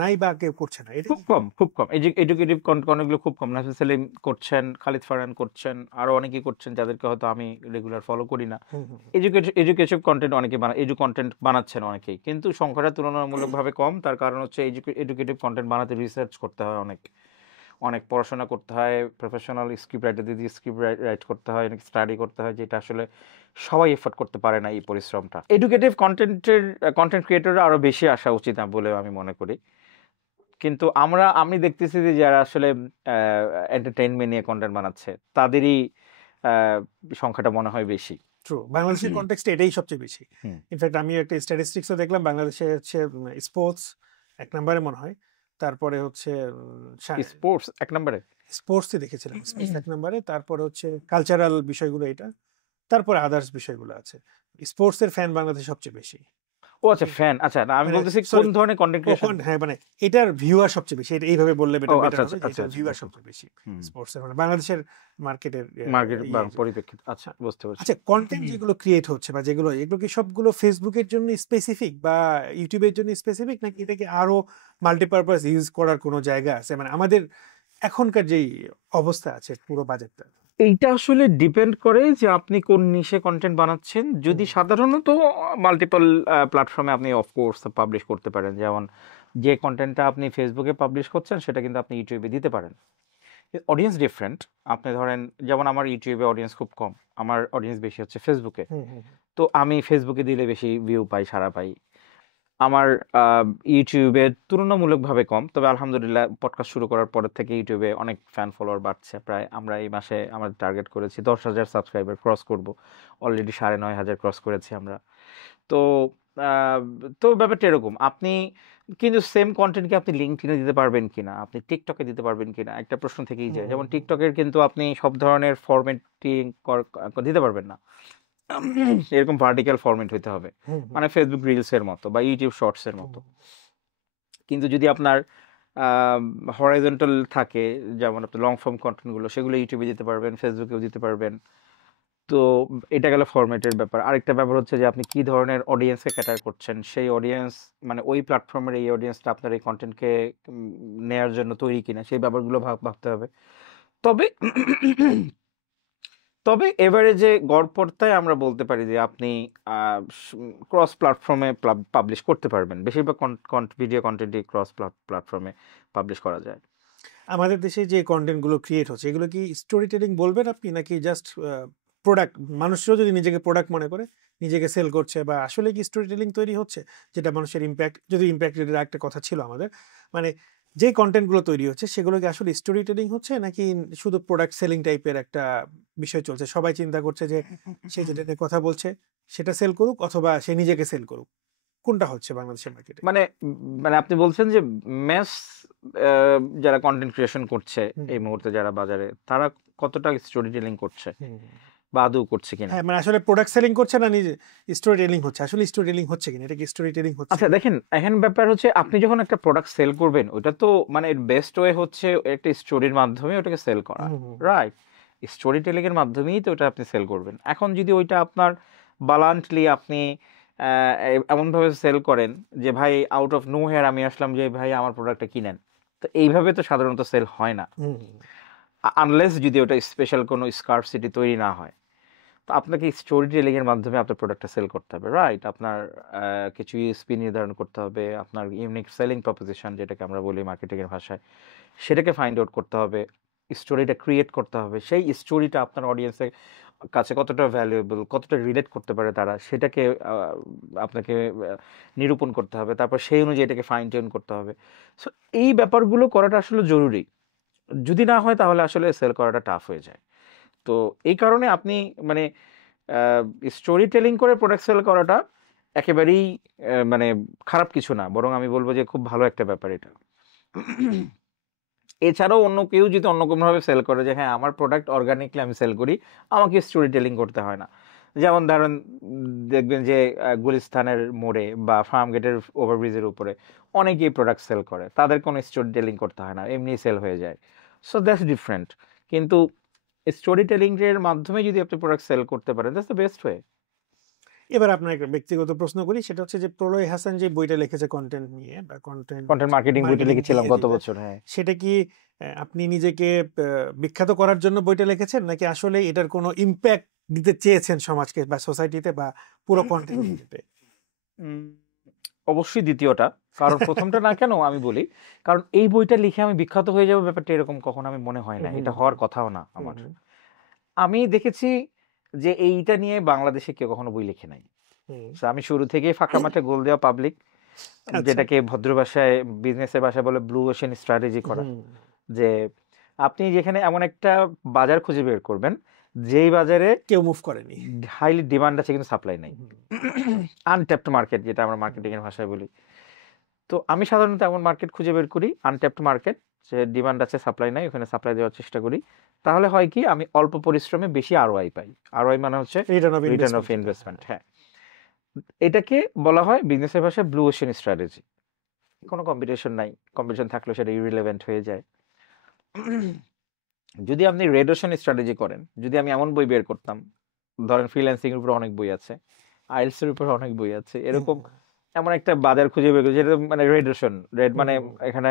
নাই বা কেউ করছে না, এটা খুব কম, খুব কম। এডুকেটিভ কন্টেন্টগুলো খুব কম। নাসির সেলিম করছেন, খালিদ ফারহান করছেন, আরো অনেকেই করছেন যাদেরকে হয়তো আমি রেগুলার ফলো করি না। এডুকেটিভ কন্টেন্ট অনেকে কন্টেন্ট বানাচ্ছেন অনেকেই, কিন্তু সংখ্যাটা তুলনামূলকভাবে কম। তার কারণ হচ্ছে এডুকেটিভ কন্টেন্ট বানাতে রিসার্চ করতে হয়, অনেক অনেক পড়াশোনা করতে হয়, প্রফেশনাল স্ক্রিপ্ট রাইটার দিয়ে স্ক্রিপ্ট রাইট করতে হয়, অনেক স্টাডি করতে হয়, যেটা আসলে সবাই এফোর্ড করতে পারে না এই পরিশ্রমটা। এডুকেটিভ কন্টেন্ট ক্রিয়েটররা আরো বেশি আসা উচিত না বলে আমি মনে করি। কিন্তু আমি দেখতেছি যে যারা আসলে এন্টারটেইনমেন্ট নিয়ে কন্টেন্ট বানাচ্ছে, তাদেরই আহ, সংখ্যাটা মনে হয় বেশি। ট্রু, বাংলাদেশের কনটেক্সটে এটাই সবচেয়ে বেশি। হুম। ইনফ্যাক্ট আমি একটা স্ট্যাটিস্টিক্সও দেখলাম, বাংলাদেশে হচ্ছে স্পোর্টস এক নম্বরে মনে হয়, তারপরে হচ্ছে স্পোর্টস এক নম্বরে। স্পোর্টসই দেখেছিলাম, স্পোর্টস এক নম্বরে, তারপরে হচ্ছে কালচারাল বিষয়গুলো এটা, তারপরে আদার্স বিষয়গুলো আছে। স্পোর্টস এর ফ্যান বাংলাদেশে সবচেয়ে বেশি। ও আচ্ছা, ফ্যান। আচ্ছা, না আমি মানে বলতেছি কোন sorry, ধরনের কন্টেন্ট ক্রিয়েশন। হ্যাঁ মানে এটার ভিউয়ার সবচেয়ে বেশি, এটা এইভাবে বললে ও বেটার আচ্ছা হবে, আচ্ছা যে আচ্ছা এটার আচ্ছা। ভিউয়ার সবচেয়ে বেশি হুম। স্পোর্টস এর, মানে বাংলাদেশের মার্কেটের মার্কেট পরিপ্রেক্ষিত। আচ্ছা, বুঝতে পারছি। আচ্ছা, কন্টেন্ট যেগুলো ক্রিয়েট হচ্ছে বা এগুলো কি সবগুলো ফেসবুকের জন্য স্পেসিফিক বা ইউটিউবের জন্য স্পেসিফিক, নাকি এটাকে আরো মাল্টিপারপাস ইউজ করার কোনো জায়গা আছে, মানে আমাদের এখনকার যেই অবস্থা আছে পুরো বাজেটটা? এইটা আসলে ডিপেন্ড করে যে আপনি কোন নিশে কন্টেন্ট বানাচ্ছেন। যদি সাধারণত মাল্টিপল প্ল্যাটফর্মে আপনি অফকোর্স পাবলিশ করতে পারেন, যেমন যে কন্টেন্টটা আপনি ফেসবুকে পাবলিশ করছেন সেটা কিন্তু আপনি ইউটিউবে দিতে পারেন। Audience different. আপনি ধরেন, যেমন আমার ইউটিউবে অডিয়েন্স খুব কম, আমার অডিয়েন্স বেশি হচ্ছে ফেসবুকে। তো আমি ফেসবুকে দিলে বেশি ভিউ পাই, সাড়া পাই। আমার ইউটিউবে তুলনামূলকভাবে কম, তবে আলহামদুলিল্লাহ পডকাস্ট শুরু করার পর থেকে ইউটিউবে অনেক ফ্যান ফলোয়ার বাড়ছে। প্রায় আমরা এই মাসে আমাদের টার্গেট করেছি 10,000 সাবস্ক্রাইবার ক্রস করব, অলরেডি 9,500 ক্রস করেছি আমরা। তো আহ, তো ব্যাপারটা এরকম। আপনি কিন্তু সেম কন্টেন্টকে আপনি লিঙ্কডইনে দিতে পারবেন কিনা, আপনি টিকটকে দিতে পারবেন কিনা, একটা প্রশ্ন থেকেই যায়। যেমন টিকটকের কিন্তু আপনি সব ধরনের ফরম্যাটিং দিতে পারবেন না, এরকম ভার্টিক্যাল ফরম্যাট হইতে হবে, মানে ফেসবুক রিলস এর মতো বা ইউটিউব শর্টস এর মতো। কিন্তু যদি আপনার হরাইজন্টাল থাকে, যেমন আপনার লং ফর্ম কন্টেন্টগুলো, সেগুলো ইউটিউবে দিতে পারবেন, ফেসবুকেও দিতে পারবেন। তো এটা গেল ফরম্যাটের ব্যাপার। আরেকটা ব্যাপার হচ্ছে যে আপনি কি ধরনের অডিয়েন্সকে ক্যাটার করছেন, সেই অডিয়েন্স মানে ওই প্ল্যাটফর্মের এই অডিয়েন্সটা আপনার এই কন্টেন্টকে নেয়ার জন্য তৈরি কিনা, সেই ব্যাপারগুলো ভাবতে হবে। তবে তবে এভারেজে গড়পড়তায় আমরা বলতে পারি যে আপনি ক্রস প্ল্যাটফর্মে পাবলিশ করতে পারবেন। বেশিরভাগ ভিডিও কন্টেন্টই ক্রস প্ল্যাটফর্মে পাবলিশ করা যায়। আমাদের দেশে যে কন্টেন্ট গুলো ক্রিয়েট হচ্ছে, এগুলো কি স্টোরি টেলিং বলবেন আপনি, নাকি জাস্ট প্রোডাক্ট? মানুষও যদি নিজেকে প্রোডাক্ট মনে করে নিজেকে সেল করছে, বা আসলে কি স্টোরি টেলিং তৈরি হচ্ছে যেটা মানুষের ইম্প্যাক্ট একটা কথা ছিল আমাদের, মানে যে কন্টেন্টগুলো তৈরি হচ্ছে সেগুলো কি আসলে স্টোরি টেলিং হচ্ছে, নাকি শুধু প্রোডাক্ট সেলিং টাইপের একটা বিষয় চলছে? সবাই চিন্তা করছে যে সে যেটা নিয়ে কথা বলছে সেটা সেল করুক, অথবা সে নিজেকে সেল করুক। কোনটা হচ্ছে বাংলাদেশের মার্কেটে? মানে মানে আপনি বলছেন যে ম্যাস যারা কন্টেন্ট ক্রিয়েশন করছে এই মুহূর্তে, যারা বাজারে, তারা কতটা স্টোরি টেলিং করছে বা আদৌ করছে কিনা? হ্যাঁ, মানে আসলে প্রোডাক্ট সেলিং করছে না নিজে স্টোরি টেলিং হচ্ছে, আসলে স্টোরি টেলিং হচ্ছে কিনা, এটা কি স্টোরি টেলিং হচ্ছে? আচ্ছা দেখেন, এখন ব্যাপার হচ্ছে আপনি যখন একটা প্রোডাক্ট সেল করবেন, ওটা তো মানে এর বেস্ট ওয়ে হচ্ছে একটা স্টোরির মাধ্যমে ওটাকে সেল করা, রাইট? স্টোরি টেলিং এর মাধ্যমেই তো ওটা আপনি সেল করবেন। এখন যদি ওইটা আপনার বালান্টলি আপনি এমনভাবে সেল করেন যে ভাই আউট অফ নো হেয়ার আমি আসলাম যে ভাই আমার প্রোডাক্টটা কিনেন, তো এইভাবে তো সাধারণত সেল হয় না, আনলেস যদি ওটা স্পেশাল কোনো স্কার্সিটি তৈরি না হয়। তো আপনাকে স্টোরি টেলিং এর মাধ্যমে আপনার প্রোডাক্টটা সেল করতে হবে, রাইট? আপনার কিছু ইউএসপি নির্ধারণ করতে হবে, আপনার ইউনিক সেলিং প্রপোজিশন যেটাকে আমরা বলি মার্কেটিং এর ভাষায়, সেটাকে ফাইন্ড আউট করতে হবে, স্টোরিটা ক্রিয়েট করতে হবে। সেই স্টোরিটা আপনার অডিয়েন্সের কাছে কতটা ভ্যালুয়েবল, কতটা রিলেট করতে পারে তারা, সেটাকে আপনাকে নিরূপণ করতে হবে। তারপর সেই অনুযায়ী এটাকে ফাইন টিউন করতে হবে। সো এই ব্যাপারগুলো করাটা আসলে জরুরি। যদি না হয় তাহলে আসলে সেল করাটা টাফ হয়ে যায়। তো এই কারণে আপনি মানে স্টোরি টেলিং করে প্রোডাক্ট সেল করাটা একেবারেই মানে খারাপ কিছু না, বরং আমি বলবো যে খুব ভালো একটা ব্যাপার এটা। এছাড়াও অন্য কেউ যদি অন্য কোনোভাবে সেল করে যে হ্যাঁ আমার প্রোডাক্ট অর্গানিকলি আমি সেল করি, আমাকে স্টোরি টেলিং করতে হয় না। যেমন ধরেন দেখবেন যে গুলিস্তানের মোড়ে বা ফার্ম গেটের ওভারব্রিজের উপরে অনেকেই প্রোডাক্ট সেল করে, তাদের কোনো স্টোরি টেলিং করতে হয় না, এমনি সেল হয়ে যায়। So that's different. কিন্তু স্টোরি টেলিং এর মাধ্যমে যদি আপনি প্রোডাক্ট সেল করতে পারেন, দ্যাটস দ্য বেস্ট ওয়ে। এবার আপনার একটা ব্যক্তিগত প্রশ্ন করি, সেটা হচ্ছে যে প্রলয় হাসান যে বইটা লিখেছে কন্টেন্ট নিয়ে বা কন্টেন্ট মার্কেটিং বইটা marketing লিখেছিলাম নিয়ে গত যেটা, বছর। হ্যাঁ, সেটা কি আপনি নিজেকে বিখ্যাত করার জন্য বইটা লিখেছেন, নাকি আসলে এটার কোনো ইম্প্যাক্ট দিতে চেয়েছেন সমাজকে বা সোসাইটিতে বা পুরো কন্টেন্টে? অবশ্যই দ্বিতীয়টা, কারণ প্রথমটা না কেন আমি বলি, কারণ এই বইটা লিখে আমি বিখ্যাত হয়ে যাবো ব্যাপারটা এরকম কখনো আমি মনে হয় না, এটা হওয়ার কথাও না আমার। আমি দেখেছি যে এইটা নিয়ে বাংলাদেশে কেউ কখনো বই লিখে নাই। So, আমি শুরু থেকেই ফাঁকা মাঠে গোল দেওয়া পাবলিক, যেটাকে ভদ্র ভাষায় বিজনেসের ভাষায় বলে ব্লু ওশেন স্ট্র্যাটেজি করা, যে আপনি যেখানে এমন একটা বাজার খুঁজে বের করবেন যেই বাজারে কেউ মুভ করেনি, হাইলি ডিমান্ড আছে কিন্তু সাপ্লাই নাই, আনট্যাপড মার্কেট যেটা আমরা মার্কেটিং এর ভাষায় বলি। তো আমি সাধারণত এমন মার্কেট খুঁজে বের করি, আনট্যাপড মার্কেট, যে ডিমান্ড আছে সাপ্লাই নাই, ওখানে সাপ্লাই দেওয়ার চেষ্টা করি। তাহলে হয় কি, আমি অল্প পরিশ্রমে বেশি আরওআই পাই। আরওআই মানে হচ্ছে রিটার্ন অফ ইনভেস্টমেন্ট। হ্যাঁ, এটাকে বলা হয় বিজনেসের ভাষায় ব্লু ওশেন স্ট্র্যাটেজি। কোনো কম্পিটিশন নাই, কম্পিটিশন থাকলেও সেটা ইরিলেভেন্ট হয়ে যায়। যদি আপনি রেড ওশেন স্ট্র্যাটেজি করেন, যদি আমি এমন বই বের করতাম, ধরেন ফ্রিল্যান্সিং এর উপর অনেক বই আছে, আইএলটিএস এর উপর অনেক বই আছে, এরকম এমন একটা বাজার খুঁজে বের করি যেটা মানে রেড ওশেন, রেড মানে এখানে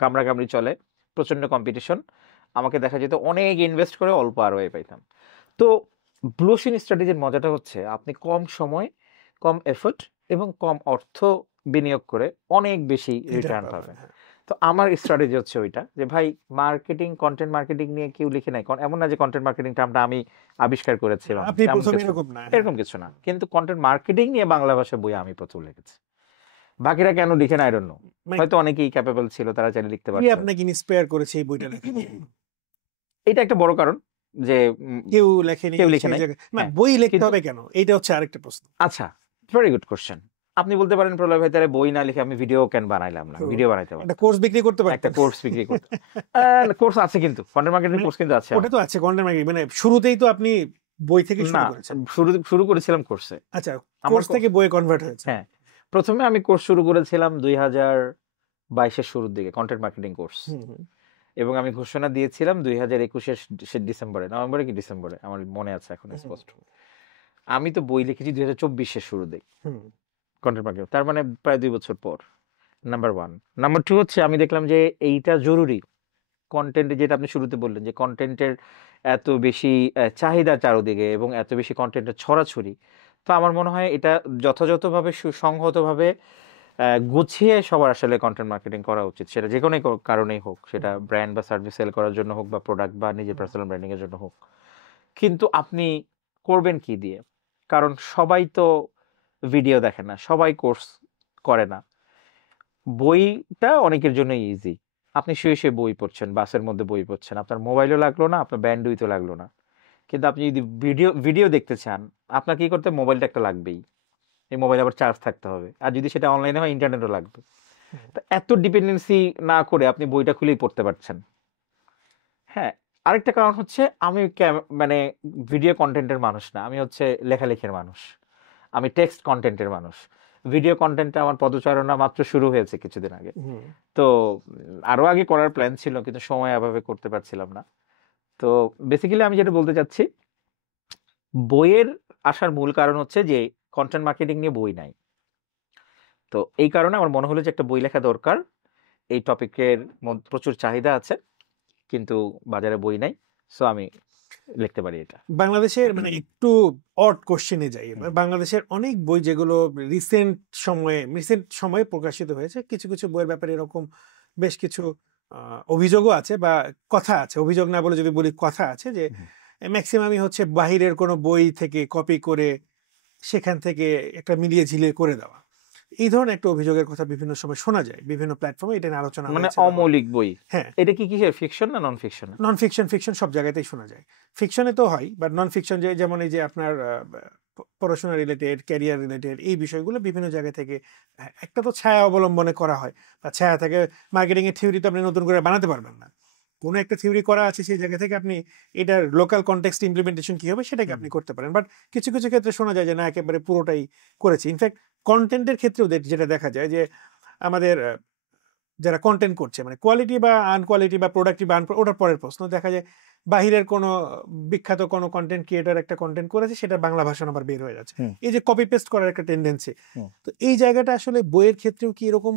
কামড়া কামড়ি চলে, প্রচন্ড কম্পিটিশন, আমাকে দেখা যেত অনেক ইনভেস্ট করে অল্প আরওআই পাইতাম। তো ব্লু ওশেন স্ট্র্যাটেজির মজাটা হচ্ছে আপনি কম সময়, কম এফোর্ট এবং কম অর্থ বিনিয়োগ করে অনেক বেশি রিটার্ন পাবেন। তো আমার স্ট্র্যাটেজি হচ্ছে ওইটা, যে ভাই মার্কেটিং, কন্টেন্ট মার্কেটিং নিয়ে কেউ লিখে নাই, এমন না যে কন্টেন্ট মার্কেটিং টার্মটা আমি আবিষ্কার করেছিলাম, আপনি প্রথম এরকম না, এরকম কিছু না, কিন্তু কন্টেন্ট মার্কেটিং নিয়ে বাংলা ভাষায় বই আমি প্রচুর লিখেছি। বাকিরা কেন লিখে না আই ডোন্ট নো, হয়তো অনেকেই ক্যাপেবল ছিল, তারা চাইলে লিখতে পারত। আপনাকে ইন্সপায়ার করেছে এই বইটা লেখা? এটা একটা বড় কারণ যে কেউ লেখেনি, কেউ লিখে নাই। না বই লিখতে হবে কেন, এইটা হচ্ছে আরেকটা প্রশ্ন। আচ্ছা, ভেরি গুড কোশ্চেন। আপনি বলতে পারেন প্রলয় ভাই তাহলে বই না লিখে আমি ভিডিও কেন বানাইলাম না, ভিডিও বানাইতে পারি, একটা কোর্স বিক্রি করতে পারি, একটা কোর্স বিক্রি করতে। কোর্স আছে, কিন্তু কন্টেন্ট মার্কেটিং কোর্স কিন্তু আছে। ওটা তো আছে কন্টেন্ট মার্কেটিং, মানে শুরুতেই তো আপনি বই থেকে শুরু করেছেন? শুরু করেছিলাম কোর্সে। আচ্ছা, কোর্স থেকে বইয়ে কনভার্ট হয়েছে? হ্যাঁ, প্রথমে আমি কোর্স শুরু করেছিলাম 2022-এর শুরুর দিকে, কন্টেন্ট মার্কেটিং কোর্স, এবং আমি ঘোষণা দিয়েছিলাম 2021-এর ডিসেম্বরে, নভেম্বরে কি ডিসেম্বরে আমার মনে আছে এখন স্পষ্ট। আমি তো বই লিখেছি 2024-এর শুরু দিকে কন্টেন্ট মার্কেটিং, তার মানে প্রায় 2 বছর পর। নাম্বার 1। নাম্বার 2 হচ্ছে আমি দেখলাম যে এইটা জরুরি, কন্টেন্টে, যেটা আপনি শুরুতে বললেন যে কন্টেন্টের এত বেশি চাহিদা চারদিকে এবং এত বেশি কন্টেন্টের ছড়াছড়ি, তো আমার মনে হয় এটা যথাযথভাবে সুসংহতভাবে গুছিয়ে সবার আসলে কন্টেন্ট মার্কেটিং করা উচিত, সেটা যে কোনো কারণেই হোক, সেটা ব্র্যান্ড বা সার্ভিস সেল করার জন্য হোক বা প্রোডাক্ট বা নিজের পার্সোনাল ব্র্যান্ডিং এর জন্য হোক। কিন্তু আপনি করবেন কি দিয়ে? কারণ সবাই তো ভিডিও দেখে না, সবাই কোর্স করে না। বইটা অনেকের জন্য ইজি, আপনি শুয়ে শুয়ে বই পড়ছেন, বাসের মধ্যে বই পড়ছেন, আপনার মোবাইলও লাগলো না, আপনার ব্যান্ডউইথও লাগলো না। কিন্তু আপনি যদি ভিডিও দেখতে চান, আপনার কি করতে, মোবাইলটা একটা লাগবেই, এই মোবাইল আবার চার্জ থাকতে হবে, আর যদি সেটা অনলাইনে হয় ইন্টারনেটও লাগবে। তো এত ডিপেন্ডেন্সি না করে আপনি বইটা খুলেই পড়তে পারছেন। হ্যাঁ, আরেকটা কারণ হচ্ছে আমি মানে ভিডিও কন্টেন্টের মানুষ না, আমি হচ্ছে লেখালেখির মানুষ, আমি টেক্সট কন্টেন্টের মানুষ। ভিডিও কন্টেন্টটা আমার পদচারণা মাত্র শুরু হয়েছে কিছুদিন আগে, তো আরো আগে করার প্ল্যান ছিল কিন্তু সময় অভাবে করতে পারছিলাম না। তো বেসিক্যালি আমি যেটা বলতে চাচ্ছি, বইয়ের আসার মূল কারণ হচ্ছে যে কন্টেন্ট মার্কেটিং নিয়ে বই নাই। তো এই কারণে আমার মনে হলো যে একটা বই লেখা দরকার, এই টপিকের প্রচুর চাহিদা আছে কিন্তু বাজারে বই নাই, সো আমি লিখতে পারি এটা। বাংলাদেশের মানে একটু অড কোশ্চেনে যাই, বাংলাদেশের অনেক বই যেগুলো রিসেন্ট সময়ে প্রকাশিত হয়েছে, কিছু কিছু বইয়ের ব্যাপারে এরকম বেশ কিছু অভিযোগও আছে বা কথা আছে, অভিযোগ না বলে যদি বলি কথা আছে, যে ম্যাক্সিমামই হচ্ছে বাহিরের কোনো বই থেকে কপি করে সেখান থেকে একটা মিলিয়ে ঝিলিয়ে করে দেওয়া। এই ধরনের একটা অভিযোগের কথা বিভিন্ন সময় শোনা যায়, বিভিন্ন প্ল্যাটফর্মে এটা নিয়ে আলোচনা মানে হয়েছে। অমৌলিক বই, হ্যাঁ, এটা কি কিসের, ফিকশন না non fiction? Non fiction, fiction সব জায়গাতেই শোনা যায়। ফিকশনে তো হয়, বাট নন ফিকশন যেমন এই যে আপনার পড়াশোনা রিলেটেড, ক্যারিয়ার রিলেটেড এই বিষয়গুলো বিভিন্ন জায়গা থেকে একটা তো ছায়া অবলম্বনে করা হয়, বা ছায়া থেকে মার্কেটিং এর থিওরি তো আপনি নতুন করে বানাতে পারবেন না। কোনো একটা থিওরি করা আছে, সেই জায়গা থেকে আপনি এটার লোকাল কনটেক্সট ইমপ্লিমেন্টেশন কি হবে সেটাকে আপনি করতে পারেন। বাট কিছু কিছু ক্ষেত্রে শোনা যায় যে না, একেবারে পুরোটাই করেছে। ইনফ্যাক্ট কন্টেন্টের ক্ষেত্রেও যেটা দেখা যায় যে আমাদের যারা কন্টেন্ট করছে, মানে কোয়ালিটি বা আনকোয়ালিটি বা প্রোডাক্টিভ বা ওটার পরের প্রশ্ন, দেখা যায় বাহিরের কোনো বিখ্যাত কোনো কন্টেন্ট ক্রিয়েটর একটা কন্টেন্ট করেছে, সেটা বাংলা ভাষা আবার বের হয়ে যাচ্ছে। এই যে কপি পেস্ট করার একটা টেন্ডেন্সি, তো এই জায়গাটা আসলে বইয়ের ক্ষেত্রেও কি এরকম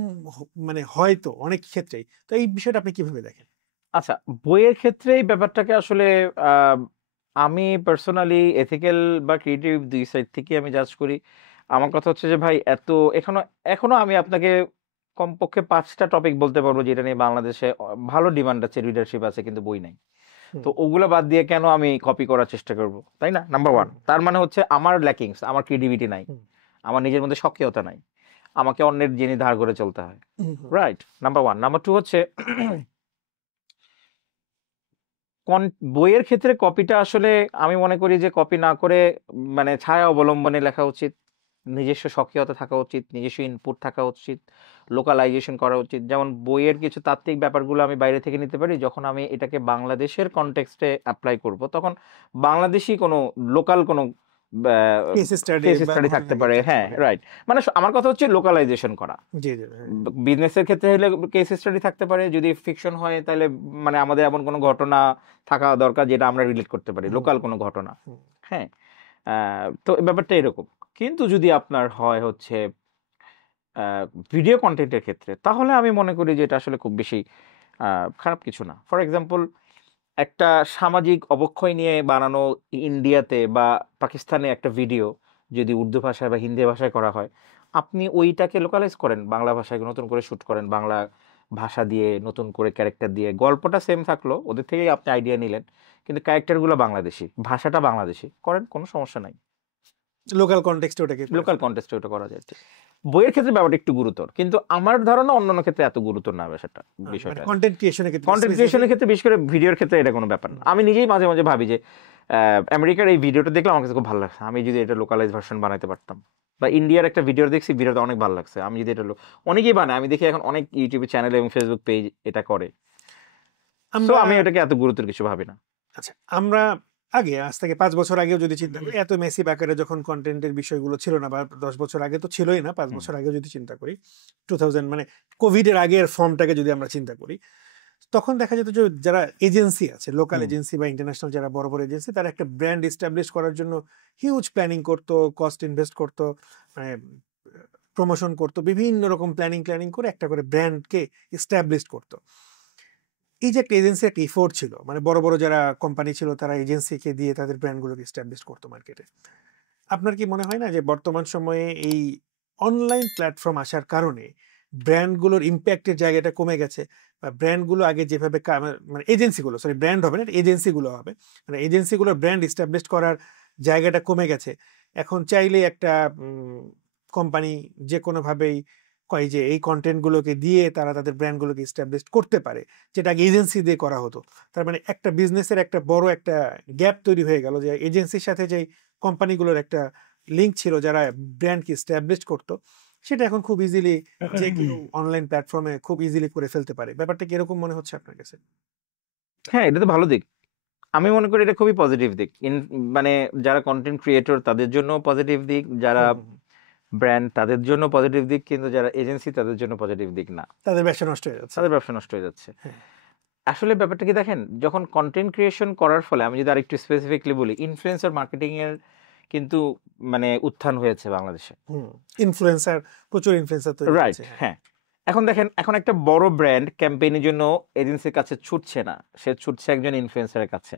মানে হয়তো অনেক ক্ষেত্রেই, তো এই বিষয়টা আপনি কিভাবে দেখেন? আচ্ছা, বইয়ের ক্ষেত্রে এই ব্যাপারটাকে আসলে আমি পার্সোনালি এথিক্যাল বা ক্রিয়েটিভ দুই সাইড থেকে আমি জাজ করি। আমার কথা হচ্ছে যে ভাই, এখনো আমি আপনাকে কমপক্ষে 5টা টপিক বলতে পারবো যেটা নিয়ে বাংলাদেশে ভালো ডিমান্ড আছে, রিডারশিপ আছে, কিন্তু বই নাই। তো ওগুলা বাদ দিয়ে কেন আমি কপি করার চেষ্টা করব, তাই না? নাম্বার 1, তার মানে হচ্ছে আমার ল্যাকিংস, আমার ক্রিয়েটিভিটি নাই, আমার নিজের মধ্যে সক্রিয়তা নাই, আমাকে অন্যের জিনিস ধার করে চলতে হয়, রাইট? নাম্বার 1। নাম্বার 2 হচ্ছে বইয়ের ক্ষেত্রে কপিটা আসলে আমি মনে করি যে কপি না করে মানে ছায়া অবলম্বনে লেখা উচিত, নিজস্ব সক্রিয়তা থাকা উচিত, নিজস্ব ইনপুট থাকা উচিত, লোকালাইজেশন করা উচিত। যেমন বইয়ের কিছু তাত্ত্বিক ব্যাপারগুলো আমি বাইরে থেকে নিতে পারি, যখন আমি এটাকে বাংলাদেশের কনটেক্সটে অ্যাপ্লাই করব তখন বাংলাদেশি কোনো লোকাল কোনো কেস স্টাডি থাকতে পারে। হ্যাঁ, রাইট। মানে আমার কথা হচ্ছে লোকালাইজেশন করা। বিজনেসের ক্ষেত্রে হলে কেস স্টাডি থাকতে পারে, যদি ফিকশন হয় তাহলে মানে আমাদের এমন কোনো ঘটনা থাকা দরকার যেটা আমরা রিলেট করতে পারি, লোকাল কোনো ঘটনা। হ্যাঁ, তো ব্যাপারটা এরকম। কিন্তু যদি আপনার হয় হচ্ছে ভিডিও কন্টেন্টের ক্ষেত্রে, তাহলে আমি মনে করি যে এটা আসলে খুব বেশি খারাপ কিছু না। ফর এক্সাম্পল, একটা সামাজিক অবক্ষয় নিয়ে বানানো ইন্ডিয়াতে বা পাকিস্তানে একটা ভিডিও যদি উর্দু ভাষায় বা হিন্দি ভাষায় করা হয়, আপনি ওইটাকে লোকালাইজ করেন, বাংলা ভাষায় নতুন করে শ্যুট করেন, বাংলা ভাষা দিয়ে নতুন করে ক্যারেক্টার দিয়ে, গল্পটা সেম থাকলো, ওদের থেকেই আপনি আইডিয়া নিলেন, কিন্তু ক্যারেক্টারগুলো বাংলাদেশি, ভাষাটা বাংলাদেশি, করেন, কোনো সমস্যা নাই। লোকাল কনটেক্সটে ওটা করা যায়। বইয়ের ক্ষেত্রে ব্যাপারটা একটু গুরুতর, কিন্তু আমার ধারণা অন্যান্য ক্ষেত্রে এত গুরুতর না বিষয়টা। কন্টেন্ট ক্রিয়েশনের ক্ষেত্রে, বিশেষ করে ভিডিওর ক্ষেত্রে এটা কোনো ব্যাপার না। আমি নিজেই মাঝে মাঝে ভাবি যে আমেরিকার এই ভিডিওটা দেখলে আমার কাছে খুব ভালো লাগছে, আমি যদি এটা লোকালাইজ ভার্সন বানাতে পারতাম, বা ইন্ডিয়ার একটা ভিডিও দেখছি, ভিডিওটা অনেক ভালো লাগছে, আমি যদি এটা অনেকেই বানায়, আমি দেখি এখন অনেক ইউটিউব চ্যানেল এবং ফেসবুক পেজ এটা করে, আমি এটাকে এত গুরুতর কিছু ভাবি না। আচ্ছা, আমরা আগে আজ থেকে 5 বছর আগেও যদি চিন্তা করি, এত মেসিভ আকারে যখন কন্টেন্টের বিষয়গুলো ছিল না, বা 10 বছর আগে তো ছিলই না, 5 বছর আগেও যদি চিন্তা করি, 2000 মানে কোভিডের আগের ফর্মটাকে যদি আমরা চিন্তা করি, তখন দেখা যেত যে যারা এজেন্সি আছে, লোকাল এজেন্সি বা ইন্টারন্যাশনাল যারা বড় বড় এজেন্সি, তারা একটা ব্র্যান্ড এস্টাবলিশ করার জন্য হিউজ প্ল্যানিং করতো, কস্ট ইনভেস্ট করতো, মানে প্রমোশন করতো, বিভিন্ন রকম প্ল্যানিং করে একটা করে ব্র্যান্ডকে এস্টাবলিশ করতো। এই যে একটা এজেন্সি, একটা এফোর্ট ছিল, মানে বড় বড় যারা কোম্পানি ছিল তারা এজেন্সিকে দিয়ে তাদের ব্র্যান্ডগুলোকে এস্টাবলিশ করতো মার্কেটে। আপনার কি মনে হয় না যে বর্তমান সময়ে এই অনলাইন প্ল্যাটফর্ম আসার কারণে ব্র্যান্ডগুলোর ইম্প্যাক্টের জায়গাটা কমে গেছে, বা ব্র্যান্ডগুলো আগে যেভাবে মানে এজেন্সিগুলো, সরি ব্র্যান্ড হবে না, এজেন্সিগুলো হবে, মানে এজেন্সিগুলোর ব্র্যান্ড এস্টাবলিশ করার জায়গাটা কমে গেছে। এখন চাইলে একটা কোম্পানি যে কোনোভাবেই কয় যে এই কন্টেন্টগুলোকে দিয়ে তারা তাদের ব্র্যান্ডগুলোকে এস্টাবলিশ করতে পারে, যেটা আগে এজেন্সি দিয়ে করা হতো। তার মানে একটা বিজনেসের একটা বড় একটা গ্যাপ তৈরি হয়ে গেল, যে এজেন্সির সাথে যে কোম্পানিগুলোর একটা লিঙ্ক ছিল যারা ব্র্যান্ডকে এস্টাবলিশ করতো, সেটা এখন খুব ইজিলি যে কেউ অনলাইন প্ল্যাটফর্মে খুব ইজিলি করে ফেলতে পারে। ব্যাপারটা কি এরকম মনে হচ্ছে আপনার কাছে? হ্যাঁ, এটা তো ভালো দিক, আমি মনে করি এটা খুবই পজিটিভ দিক। মানে যারা কন্টেন্ট ক্রিয়েটর তাদের জন্য পজিটিভ দিক, যারা ব্র্যান্ড তাদের জন্য পজিটিভ দিক, কিন্তু যারা এজেন্সি তাদের জন্য পজিটিভ দিক না, তাদের ব্যবসা নষ্ট হয়ে যাচ্ছে। আসলে ব্যাপারটা কি দেখেন, যখন কন্টেন্ট ক্রিয়েশন করার ফলে, আমি যদি আরেকটু স্পেসিফিকলি বলি, ইনফ্লুয়েন্সার মার্কেটিং এর কিন্তু মানে উত্থান হয়েছে বাংলাদেশে। ইনফ্লুয়েন্সার, প্রচুর ইনফ্লুয়েন্সার তৈরি রাইট, হ্যাঁ। এখন দেখেন, এখন একটা বড় ব্র্যান্ড ক্যাম্পেইনের জন্য এজেন্সির কাছে ছুটছে না, সে ছুটছে একজন ইনফ্লুয়েন্সারের কাছে।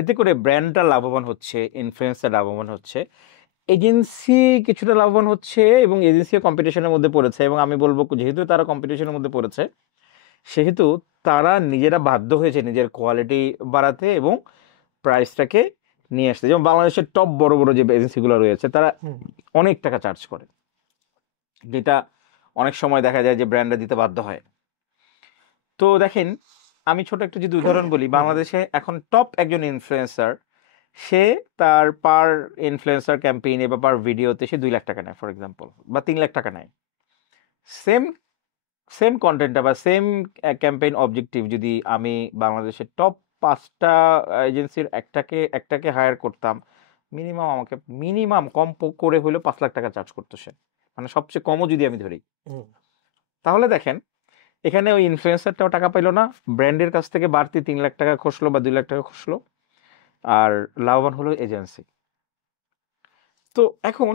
এতে করে ব্র্যান্ডটা লাভবান হচ্ছে, ইনফ্লুয়েন্সার লাভবান হচ্ছে, এজেন্সি কিছুটা লাভবান হচ্ছে, এবং এজেন্সিও কম্পিটিশনের মধ্যে পড়েছে। এবং আমি বলবো যেহেতু তারা কম্পিটিশনের মধ্যে পড়েছে, সেহেতু তারা নিজেরা বাধ্য হয়েছে নিজের কোয়ালিটি বাড়াতে এবং প্রাইসটাকে নিয়ে আসতে। যেমন বাংলাদেশের টপ বড় বড় যে এজেন্সিগুলো রয়েছে তারা অনেক টাকা চার্জ করে, যেটা অনেক সময় দেখা যায় যে ব্র্যান্ডরা দিতে বাধ্য হয়। তো দেখেন, আমি ছোট একটা যদি উদাহরণ বলি, বাংলাদেশে এখন টপ একজন ইনফ্লুয়েন্সার, সে তার পার ইনফ্লুয়েন্সার ক্যাম্পেইনে বা পার ভিডিওতে সে 2 লাখ টাকা নেয় ফর এক্সাম্পল, বা 3 লাখ টাকা নেয়। সেম সেম কন্টেন্টটা বা সেম ক্যাম্পেইন অবজেক্টিভ যদি আমি বাংলাদেশের টপ 5টা এজেন্সির একটাকে হায়ার করতাম, আমাকে মিনিমাম কম করে হলেও 5 লাখ টাকা চার্জ করতো সে, মানে সবচেয়ে কমও যদি আমি ধরি। তাহলে দেখেন, এখানে ওই ইনফ্লুয়েন্সারটাও টাকা পাইলো না, ব্র্যান্ডের কাছ থেকে বাড়তি 3 লাখ টাকা খসলো বা 2 লাখ টাকা খসলো, আর লাভবান হলো এজেন্সি। তো এখন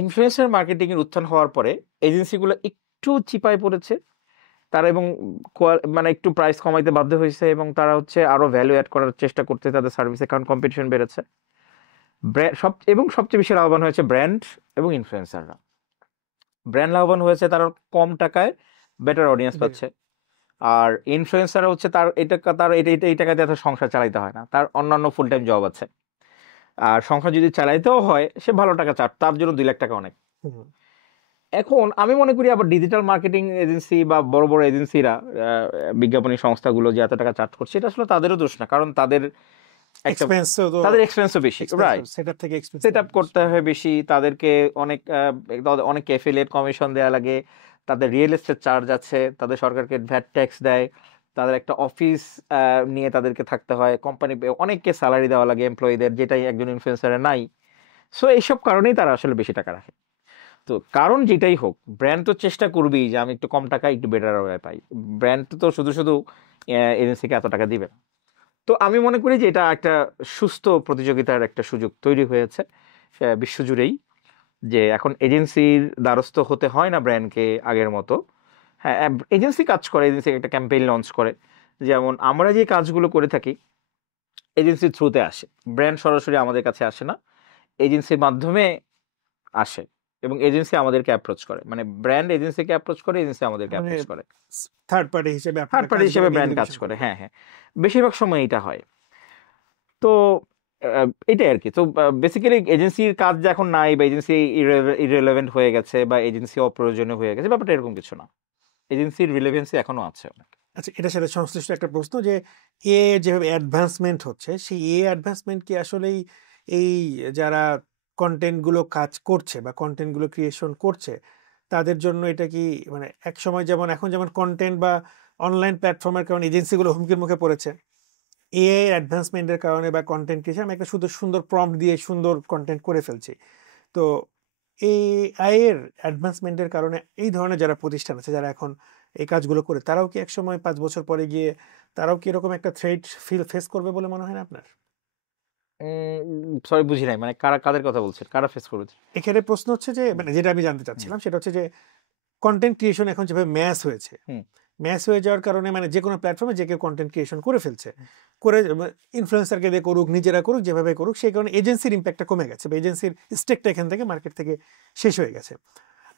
ইনফ্লুয়েন্সার মার্কেটিং এর উত্থান হওয়ার পরে এজেন্সিগুলো একটু চিপায় পড়েছে তারা, এবং মানে একটু প্রাইস কমাইতে বাধ্য হয়েছে, এবং তারা হচ্ছে আরো ভ্যালু অ্যাড করার চেষ্টা করতে তাদের সার্ভিসে, কারণ কম্পিটিশন বেড়েছে। এবং সবচেয়ে বেশি লাভবান হয়েছে ব্র্যান্ড এবং ইনফ্লুয়েন্সাররা। ব্র্যান্ড লাভবান হয়েছে, তারা কম টাকায় বেটার অডিয়েন্স পাচ্ছে, আর ইনফ্লুয়েন্সার হচ্ছে তার এই টাকাতে এত সংসার চালাইতে হয় না, তার অন্যান্য ফুল টাইম জব আছে, আর সংসার যদি চালাইতেও হয় সে ভালো টাকা চার, তার জন্য 2 লাখ টাকা অনেক। এখন আমি মনে করি আবার ডিজিটাল মার্কেটিং এজেন্সি বা বড় বড় এজেন্সিরা, বিজ্ঞাপনী সংস্থাগুলো যে এত টাকা চার্জ করছে, এটা আসলে তাদেরও দোষ না, কারণ তাদের এক্সপেন্সও বেশি, রাইট, সেট আপ করতে হয় বেশি, তাদেরকে অনেক অ্যাফিলিয়েট কমিশন দেওয়া লাগে, তাদের রিয়েল এস্টেট চার্জ আছে, তাদের সরকারকে ভ্যাট ট্যাক্স দেয়, তাদের একটা অফিস নিয়ে তাদেরকে থাকতে হয়, কোম্পানি অনেককে স্যালারি দেওয়া লাগে এমপ্লয়ীদের, যেটাই একজন ইনফ্লুয়েন্সারের নাই। সো এইসব কারণেই তারা আসলে বেশি টাকা রাখে। তো কারণ যেটাই হোক, ব্র্যান্ড তো চেষ্টা করবেই যে আমি একটু কম টাকায় একটু বেটার পাই, ব্র্যান্ড তো শুধু এজেন্সিকে এত টাকা দিবে। তো আমি মনে করি যে এটা একটা সুস্থ প্রতিযোগিতার একটা সুযোগ তৈরি হয়েছে বিশ্বজুড়েই, যে এখন এজেন্সির দ্বারস্থ হতে হয় না ব্র্যান্ডকে আগের মতো। হ্যাঁ, এজেন্সি কাজ করে, এজেন্সি একটা ক্যাম্পেইন লঞ্চ করে, যেমন আমরা যে কাজগুলো করে থাকি এজেন্সির থ্রুতে আসে, ব্র্যান্ড সরাসরি আমাদের কাছে আসে না, এজেন্সির মাধ্যমে আসে, এবং এজেন্সি আমাদেরকে অ্যাপ্রোচ করে, মানে ব্র্যান্ড এজেন্সিকে অ্যাপ্রোচ করে, এজেন্সি আমাদেরকে অ্যাপ্রোচ করে, থার্ড পার্টি হিসেবে ব্র্যান্ড কাজ করে। হ্যাঁ হ্যাঁ, বেশিরভাগ সময় এটা হয়। তো এটাই আর কি। তো বেসিক্যালি এজেন্সির কাজ যে এখন নাই, বা এজেন্সি ইররেলেভেন্ট হয়ে গেছে, বা এজেন্সি অপ্রয়োজনীয় হয়ে গেছে, ব্যাপারটা এরকম কিছু না, এজেন্সির রিলেভেন্সি এখনো আছে অনেক। আচ্ছা, এটার সাথে সংশ্লিষ্ট একটা প্রশ্ন, যে এ যেভাবে অ্যাডভান্সমেন্ট হচ্ছে, সেই অ্যাডভান্সমেন্ট কি আসলেই এই যারা কন্টেন্টগুলো কাজ করছে বা কন্টেন্টগুলো ক্রিয়েশন করছে তাদের জন্য এটা কি, মানে এক সময় যেমন এখন যেমন কন্টেন্ট বা অনলাইন প্ল্যাটফর্মের কারণে এজেন্সিগুলো হুমকির মুখে পড়েছে, এআই অ্যাডভান্সমেন্টের কারণে বা কন্টেন্ট ক্রিয়েশন, আমি একটা সুন্দর প্রম্পট দিয়ে সুন্দর কন্টেন্ট করে ফেলছি, তো এআই এর অ্যাডভান্সমেন্টের কারণে এই ধরনের যারা প্রতিষ্ঠান আছে যারা এখন এই কাজগুলো করে, তারাও কি একসময় 5 বছর পরে গিয়ে তারাও কি এরকম একটা থ্রেট ফেস করবে বলে মনে হয় না আপনার? সরি, বুঝি নাই, মানে কাদের কথা বলছেন, কারা ফেস করেছে? এখানে প্রশ্ন হচ্ছে যে, মানে যেটা আমি জানতে চাচ্ছিলাম সেটা হচ্ছে যে কন্টেন্ট ক্রিয়েশন এখন যেভাবে ম্যাস হয়েছে, ম্যাস হয়ে যাওয়ার কারণে মানে যে কোনো প্ল্যাটফর্মে যে কেউ কন্টেন্ট ক্রিয়েশন করে ফেলছে, করে ইনফ্লুয়েন্সারকে দিয়ে করুক, নিজেরা করুক, যেভাবে করুক, সেই কারণে এজেন্সির ইম্প্যাক্টটা কমে গেছে বা এজেন্সির স্টেকটা এখান থেকে মার্কেট থেকে শেষ হয়ে গেছে।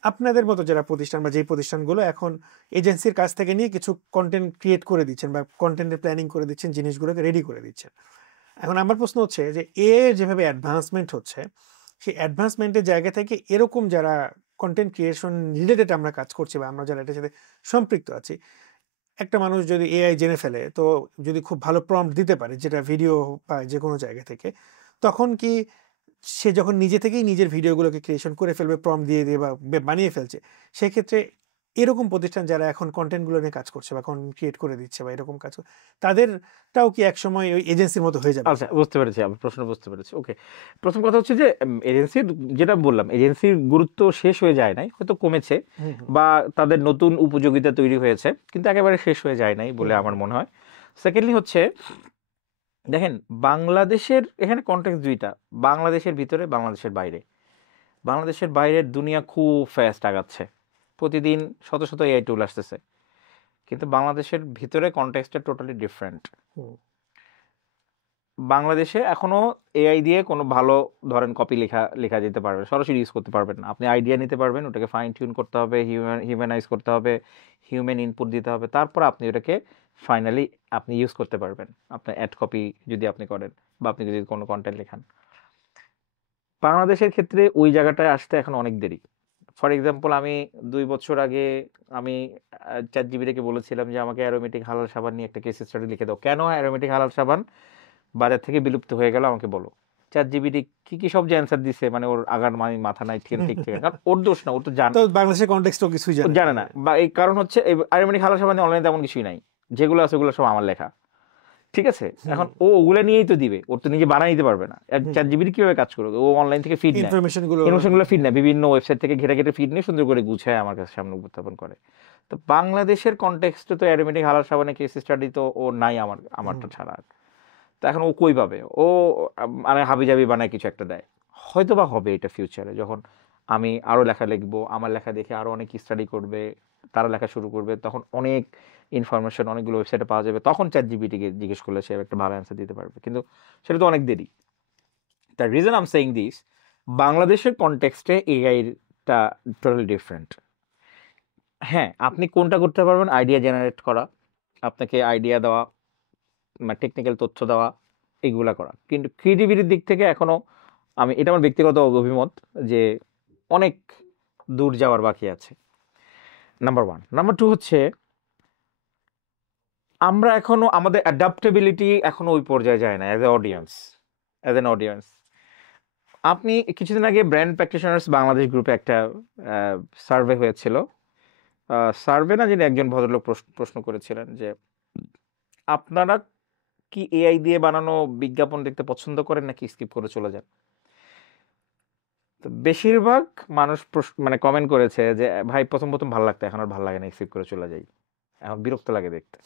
আপনাদের মতো যারা প্রতিষ্ঠান বা যেই প্রতিষ্ঠানগুলো এখন এজেন্সির কাছ থেকে নিয়ে কিছু কন্টেন্ট ক্রিয়েট করে দিচ্ছেন বা কন্টেন্টের প্ল্যানিং করে দিচ্ছেন, জিনিসগুলোকে রেডি করে দিচ্ছেন, এখন আমার প্রশ্ন হচ্ছে যে যেভাবে অ্যাডভান্সমেন্ট হচ্ছে, সেই অ্যাডভান্সমেন্টের জায়গা থেকে এরকম যারা কন্টেন্ট ক্রিয়েশন রিলেটেড আমরা কাজ করছি বা আমরা যারা এটার সাথে সম্পৃক্ত আছি, একটা মানুষ যদি এআই জেনে ফেলে, তো যদি খুব ভালো প্রম্পট দিতে পারে, যেটা ভিডিও বা যে কোনো জায়গা থেকে, তখন কি সে যখন নিজে থেকেই নিজের ভিডিওগুলোকে ক্রিয়েশন করে ফেলবে, প্রম্পট দিয়ে দিয়ে বা বানিয়ে ফেলছে, সেক্ষেত্রে এরকম প্রতিষ্ঠান যারা এখন কন্টেন্টগুলো নিয়ে কাজ করছে বা কন্টেন্ট ক্রিয়েট করে দিচ্ছে বা এরকম কাজ, তাদেরটাও কি একসময় ওই এজেন্সির মতো হয়ে যাবে? আচ্ছা, বুঝতে পেরেছি, আমি প্রশ্ন বুঝতে পেরেছি। ওকে, প্রথম কথা হচ্ছে যে এজেন্সির, যেটা বললাম, এজেন্সির গুরুত্ব শেষ হয়ে যায় নাই, হয়তো কমেছে, বা তাদের নতুন উপযোগিতা তৈরি হয়েছে, কিন্তু একেবারে শেষ হয়ে যায় নাই বলে আমার মনে হয়। সেকেন্ডলি হচ্ছে, দেখেন, বাংলাদেশের এখানে কন্টেক্সট দুইটা, বাংলাদেশের ভিতরে, বাংলাদেশের বাইরে। বাংলাদেশের বাইরের দুনিয়া খুব ফাস্ট আগাচ্ছে, প্রতিদিন শত শত এআই টুল আসতেছে, কিন্তু বাংলাদেশের ভিতরে কন্টেক্সটটা টোটালি ডিফারেন্ট। বাংলাদেশে এখনো এআই দিয়ে কোনো ভালো ধরেন কপি লেখা যেতে পারবে, সরাসরি ইউজ করতে পারবেন না। আপনি আইডিয়া নিতে পারবেন, ওটাকে ফাইন টিউন করতে হবে, হিউম্যানাইজ করতে হবে, হিউম্যান ইনপুট দিতে হবে, তারপর আপনি ওটাকে ফাইনালি আপনি ইউজ করতে পারবেন। আপনার অ্যাড কপি যদি আপনি করেন বা আপনি যদি কোনো কন্টেন্ট লেখান, বাংলাদেশের ক্ষেত্রে ওই জায়গাটায় আসতে এখন অনেক দেরি। ফর এক্সাম্পল, আমি 2 বছর আগে আমি চ্যাট জিপিটিকে বলেছিলাম যে আমাকে অ্যারোমেটিক হালাল সাবান নিয়ে একটা কেস স্টাডি লিখে দাও, কেন অ্যারোমেটিক হালাল সাবান বাজার থেকে বিলুপ্ত হয়ে গেল আমাকে বলো। চ্যাট জিপিটি কি সব যে অ্যান্সার দিছে, মানে ওর আগার মানে মাথা নাই ঠিক ঠিক ঠিক, কারণ ওর দোষ না, ওর তো তো বাংলাদেশের কনটেক্সটও কিছুই জানে না। বা এই কারণ হচ্ছে এই অ্যারোমেটিক হালাল সাবান অনলাইনে তেমন কিছুই নাই, যেগুলো আছে ওগুলো সব আমার লেখা, ঠিক আছে। এখন ও ওগুলো নিয়েই তো দিবে, ওর তো নিজে বানাই দিতে পারবে না। চ্যাট জিপিটি কিভাবে কাজ করবে, ও অনলাইন থেকে ফিড নেয়, ইনফরমেশনগুলো ফিড নেয়, বিভিন্ন ওয়েবসাইট থেকে ঘেটে ফিড নিয়ে সুন্দর করে গুছায় আমার কাছে সামনে উপস্থাপন করে। তো বাংলাদেশের কনটেক্সটে তো অ্যারোমেটিক হালাল সাবানের কেস স্টাডি তো ও নাই আমারটা ছাড়া। তো এখন ও কই পাবে, ও মানে হাবিজাবি বানায় কিছু একটা দেয়, হয়তো বা হবে এটা ফিউচারে, যখন আমি আরও লেখা লিখবো, আমার লেখা দেখে আরও অনেক স্টাডি করবে, তারা লেখা শুরু করবে, তখন অনেক ইনফরমেশন অনেকগুলো ওয়েবসাইটে পাওয়া যাবে, তখন চ্যাট জিপিটিকে জিজ্ঞেস করলে সে একটা ভালো অ্যান্সার দিতে পারবে, কিন্তু সেটা তো অনেক দেরি। The reason I am saying this, বাংলাদেশের কনটেক্সটে এআইটা টোটালি ডিফারেন্ট। হ্যাঁ, আপনি কোনটা করতে পারবেন, আইডিয়া জেনারেট করা, আপনাকে আইডিয়া দেওয়া, টেকনিক্যাল তথ্য দেওয়া, এগুলা করা, কিন্তু ক্রিয়েটিভিটির দিক থেকে এখনো এটা আমার ব্যক্তিগত অভিমত যে অনেক দূর যাওয়ার বাকি আছে, নাম্বার 1। নাম্বার 2 হচ্ছে আমরা এখনো আমাদের অ্যাডাপ্টেবিলিটি এখনো ওই পর্যায়ে যায় না অ্যাজ এন অডিয়েন্স। আপনি কিছুদিন আগে ব্র্যান্ড প্র্যাকটিশনার্স বাংলাদেশ গ্রুপে একটা সার্ভে হয়েছিল, সার্ভে না, যিনি একজন ভদ্রলোক প্রশ্ন করেছিলেন যে আপনারা কি এআই দিয়ে বানানো বিজ্ঞাপন দেখতে পছন্দ করেন নাকি স্কিপ করে চলে যান। তো বেশিরভাগ মানুষ মানে কমেন্ট করেছে যে ভাই প্রথম ভালো লাগতো, এখন আর ভালো লাগে না, স্কিপ করে চলে যাই, এখন বিরক্ত লাগে দেখতে।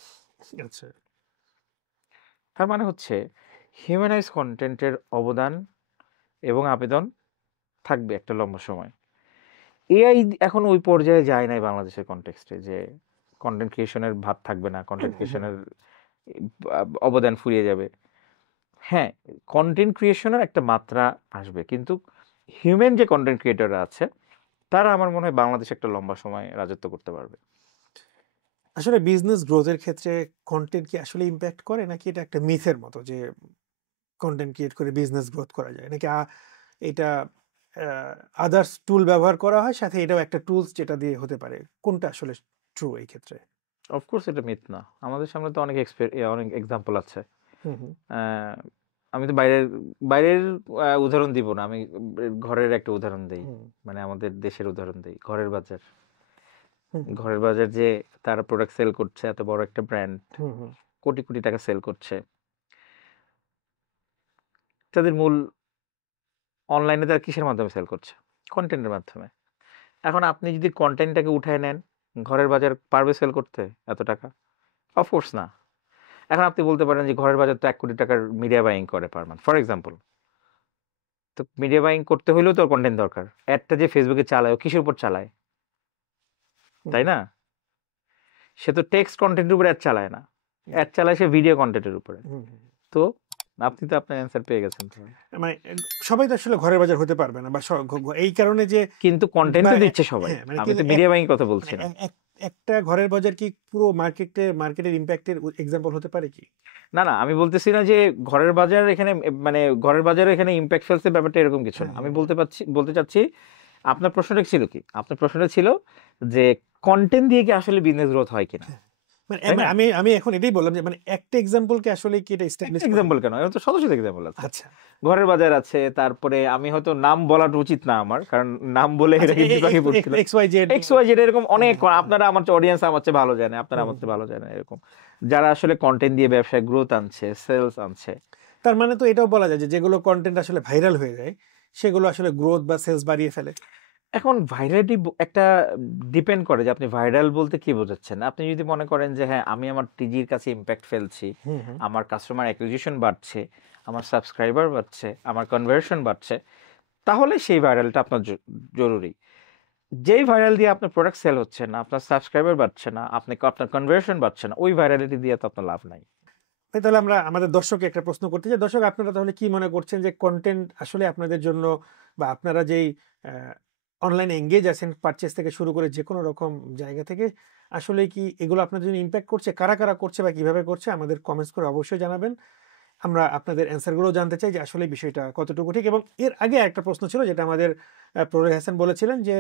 আচ্ছা, তার মানে হচ্ছে হিউম্যানাইজ কন্টেন্টের অবদান এবং আবেদন থাকবে একটা লম্বা সময়। এআই এখন ওই পর্যায়ে যায় নাই বাংলাদেশের কনটেক্সটে যে কন্টেন্ট ক্রিয়েশনের ভাত থাকবে না, কন্টেন্ট ক্রিয়েশনের অবদান ফুরিয়ে যাবে। হ্যাঁ, কন্টেন্ট ক্রিয়েশনের একটা মাত্রা আসবে, কিন্তু হিউম্যান যে কন্টেন্ট ক্রিয়েটররা আছে তারা আমার মনে হয় বাংলাদেশে একটা লম্বা সময় রাজত্ব করতে পারবে। আসলে বিজনেস গ্রোথের ক্ষেত্রে কন্টেন্ট কি আসলে ইম্প্যাক্ট করে, নাকি এটা একটা মিথের মতো যে কন্টেন্ট ক্রিয়েট করে বিজনেস গ্রোথ করা যায়, নাকি এটা আদার্স টুল ব্যবহার করা হয়, সাথে এটাও একটা টুলস যেটা দিয়ে হতে পারে, কোনটা আসলে ট্রু এই ক্ষেত্রে? অফকোর্স এটা মিথ না, আমাদের সামনে তো অনেক এক্সাম্পল আছে। আমি তো বাইরের উদাহরণ দিব না, আমি ঘরের একটা উদাহরণ দেই, মানে আমাদের দেশের উদাহরণ দেই। ঘরের বাজার যে তারা প্রোডাক্ট সেল করছে, এত বড় একটা ব্র্যান্ড, কোটি কোটি টাকা সেল করছে, তাদের মূল অনলাইনে তারা কিসের মাধ্যমে সেল করছে? কন্টেন্টের মাধ্যমে। এখন আপনি যদি কন্টেন্টটাকে উঠায় নেন, ঘরের বাজার পারবে সেল করতে এত টাকা? অফকোর্স না। এখন আপনি বলতে পারেন যে ঘরের বাজার তো 1 কোটি টাকার মিডিয়া বাইং করে পার মান্থ, ফর এক্সাম্পল। তো মিডিয়া বাইং করতে হলেও তো কন্টেন্ট দরকার। অ্যাডটা যে ফেসবুকে চালায়, ও কিসের উপর চালায়, তাই না? সে তো টেক্সট কন্টেন্টের উপর অ্যাড চালায় না, অ্যাড চালায় সে ভিডিও কন্টেন্টের উপরে। তো আপনি তো আপনার অ্যান্সার পেয়ে গেছেন। মানে সবাই তো আসলে ঘরের বাজার হতে পারবে না, বা এই কারণে যে কিন্তু কন্টেন্ট তো দিচ্ছে সবাই, আমি তো মিডিয়া বাইং কথা বলছি না। একটা ঘরের বাজার কি পুরো মার্কেটের ইম্প্যাক্টের এক্সাম্পল হতে পারে কি? না, আমি বলতেছি না যে ঘরের বাজার এখানে, মানে ঘরের বাজারে এখানে ইম্প্যাক্ট ফেলছে, ব্যাপারটা এরকম কিছু না। আমি বলতে চাচ্ছি আপনার প্রশ্নটা ছিল কি? আপনার প্রশ্নটা ছিল যে কন্টেন্ট দিয়ে কি আসলে বিজনেস গ্রোথ হয় কিনা। আমি এখন এটাই বললাম যে মানে একটা এক্সাম্পলকে আসলে কি এটা এস্টাবলিশ এক্সাম্পল কেন, এর তো শত এক্সাম্পল আছে। আচ্ছা, ঘরের বাজার আছে, তারপরে আমি হয়তো নাম বলাটা উচিত না আমার, কারণ নাম বলে এটা কিন্তু বাকি পড়ছিল, XYZ এরকম অনেক। আপনারা আমার অডিয়েন্স আমার চেয়ে ভালো জানে, আপনারা আমার চেয়ে ভালো জানে, এরকম যারা আসলে কন্টেন্ট দিয়ে ব্যবসায় গ্রোথ আনছে, সেলস আনছে। তার মানে তো এটাও বলা যায় যে যেগুলো কন্টেন্ট আসলে ভাইরাল হয়ে যায় সেগুলো আসলে গ্রোথ বা সেলস বাড়িয়ে ফেলে। এখন ভাইরালিটি একটা ডিপেন্ড করে যে আপনি ভাইরাল বলতে কি বোঝাচ্ছেন। আপনি যদি মনে করেন যে হ্যাঁ, আমি আমার টিজির কাছে ইম্প্যাক্ট ফেলছি, আমার কাস্টমার অ্যাকুইজিশন বাড়ছে, আমার সাবস্ক্রাইবার বাড়ছে, আমার কনভার্সন বাড়ছে, তাহলে সেই ভাইরালটা আপনার জরুরি। যেই ভাইরাল দিয়ে আপনার প্রোডাক্ট সেল হচ্ছে না, আপনার সাবস্ক্রাইবার বাড়ছে না, আপনার কনভার্সন বাড়ছে না, ওই ভাইরালিটি দিয়ে তো আপনার লাভ নাই। তাহলে আমরা আমাদের দর্শককে একটা প্রশ্ন করতে চাই। দর্শক, আপনারা তাহলে কি মনে করছেন যে কন্টেন্ট আসলে আপনাদের জন্য, বা আপনারা যেই অনলাইনে এঙ্গেজ আছেন পারচেস থেকে শুরু করে যে কোনো রকম জায়গা থেকে, আসলে কি এগুলো আপনাদের জন্য ইম্প্যাক্ট করছে? কারা কারা করছে বা কিভাবে করছে? আমাদের কমেন্টস করে অবশ্যই জানাবেন। আমরা আপনাদের অ্যান্সারগুলো জানতে চাই যে আসলে বিষয়টা কতটুকু ঠিক। এবং এর আগে একটা প্রশ্ন ছিল যেটা আমাদের প্রলয় হাসান বলেছিলেন যে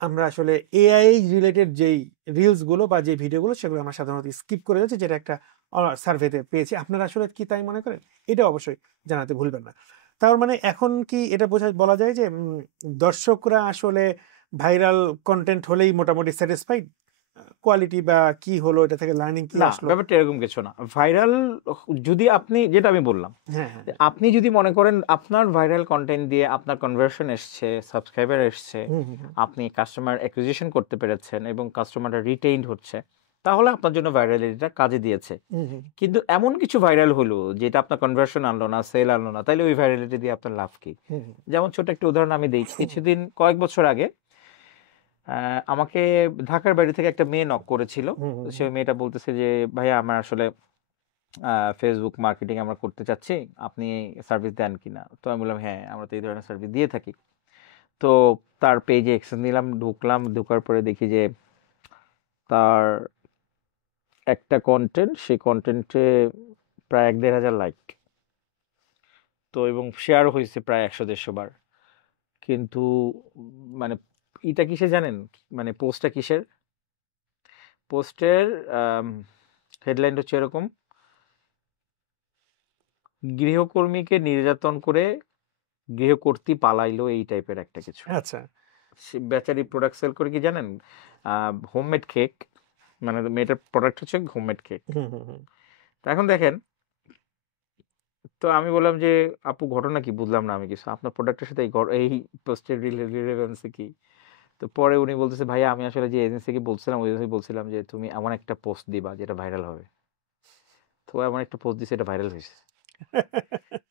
আমরা আসলে এআই রিলেটেড যেই রিলসগুলো বা যে ভিডিওগুলো সেগুলো আমরা সাধারণত স্কিপ করে যাচ্ছি, যেটা একটা সার্ভেতে পেয়েছি। আপনারা আসলে কি তাই মনে করেন? এটা অবশ্যই জানাতে ভুলবেন না। তার মানে এখন কি এটা বলা যায় যে দর্শকরা আসলে ভাইরাল কন্টেন্ট হলেই মোটামুটি স্যাটিসফাইড? কোয়ালিটি বা কি হলো, এটা থেকে লার্নিং কি না, আসলো? ব্যাপারটা এরকম কিছু না। ভাইরাল যদি আপনি, যেটা আমি বললাম, হ্যাঁ, হ্যাঁ। আপনি যদি মনে করেন আপনার ভাইরাল কন্টেন্ট দিয়ে আপনার কনভার্সন এসছে, সাবস্ক্রাইবার এসছে, হুম, হুম, হুম। আপনি কাস্টমার অ্যাকুইজিশন করতে পেরেছেন এবং কাস্টমাররা রিটেইনড হচ্ছে, তাহলে আপনার জন্য ভাইরালিটিটা কাজে দিয়েছে। হুম, হুম। কিন্তু এমন কিছু ভাইরাল হলো যেটা আপনার কনভার্সন আনলো না, সেল আনলো না, তাহলে ওই ভাইরালিটি দিয়ে আপনার লাভ কি? হুম, হুম। যেমন ছোট একটা উদাহরণ আমি দিই। কয়েক বছর আগে আমাকে ঢাকার বাইরে থেকে একটা মেয়ে নক করেছিল। হুম, হুম, সে মেয়েটা বলতেছে যে ভাইয়া আমার আসলে ফেসবুক মার্কেটিং আমরা করতে চাচ্ছি, আপনি সার্ভিস দেন কিনা? তো আমি বললাম হ্যাঁ, আমরা তো এই ধরনের সার্ভিস দিয়ে থাকি। তো তার পেজে অ্যাক্সেস নিলাম, ঢুকলাম, ঢোকার পরে দেখি যে তার একটা কন্টেন্ট, সেই কন্টেন্টে প্রায় ১-১.৫ হাজার লাইক, তো এবং শেয়ার হয়েছে প্রায় ১০০-১৫০ বার। কিন্তু মানে এটা কিসে জানেন? মানে পোস্টটা কিসের? পোস্টের হেডলাইন হচ্ছে এরকম: গৃহকর্মীকে নির্যাতন করে গৃহকর্ত্রী পালাইলো, এই টাইপের একটা কিছু। আচ্ছা। সে বেচারি প্রোডাক্ট সেল করে কি জানেন? হোমমেড কেক, মানে মেয়েটার প্রোডাক্ট হচ্ছে হোমমেড কেক। হুম, হুম, হুম। তো এখন দেখেন, তো আমি বললাম যে আপু ঘটনা কি? বুঝলাম না আমি কিছু, আপনার প্রোডাক্টের সাথে এই পোস্টের রিলেভেন্সি কি? তো পরে উনি বলতেছে ভাইয়া আমি আসলে যে এজেন্সিকে বলছিলাম, ওই এজেন্সি বলছিলাম যে তুমি এমন একটা পোস্ট দিবা যেটা ভাইরাল হবে। তো ও এমন একটা পোস্ট দিছে, এটা ভাইরাল হয়েছে,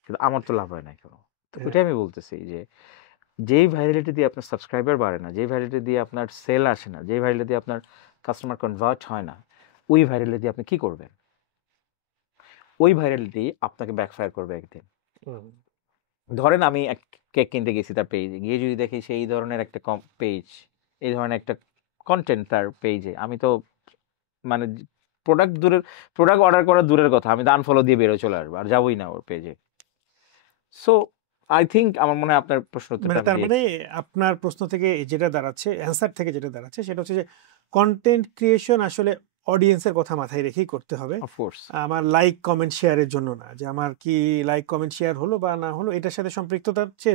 কিন্তু আমার তো লাভ হয় না কেন? তো হ্যাঁ। ওইটাই আমি বলতেছি যে যেই ভাইরালিটি দিয়ে আপনার সাবস্ক্রাইবার বাড়ে না, যেই ভাইরালিটি দিয়ে আপনার সেল আসে না, যেই ভাইরালিটি দিয়ে আপনার কাস্টমার কনভার্ট হয় না, ওই ভাইরালিটি দিয়ে আপনি কি করবেন? ওই ভাইরালিটি আপনাকে ব্যাকফায়ার করবে একদিন। হুম। ধরেন আমি এক কেক কিনতে গেছি তার পেজে গিয়ে, যদি দেখি সেই ধরনের একটা পেজ, এই ধরনের একটা কন্টেন্ট তার পেজে, আমি তো মানে প্রোডাক্ট অর্ডার করা দূরের কথা, আমি আনফলো দিয়ে বেরোয় চলে আসবো, আর যাবোই না ওর পেজে। সো আই থিঙ্ক, আমার মনে হয় আপনার প্রশ্ন উত্তরটা মানে আমি তার মানে দিয়েছি। আপনার প্রশ্ন থেকে যেটা দাঁড়াচ্ছে, অ্যান্সার থেকে যেটা দাঁড়াচ্ছে সেটা হচ্ছে যে কন্টেন্ট ক্রিয়েশন আসলে অডিয়েন্সের কথা মাথায় রেখেই করতে হবে। অফকোর্স। আমার লাইক কমেন্ট শেয়ারের জন্য না, যে আমার কি লাইক কমেন্ট শেয়ার হলো বা না হলো এটার সাথে সম্পৃক্ততা হচ্ছে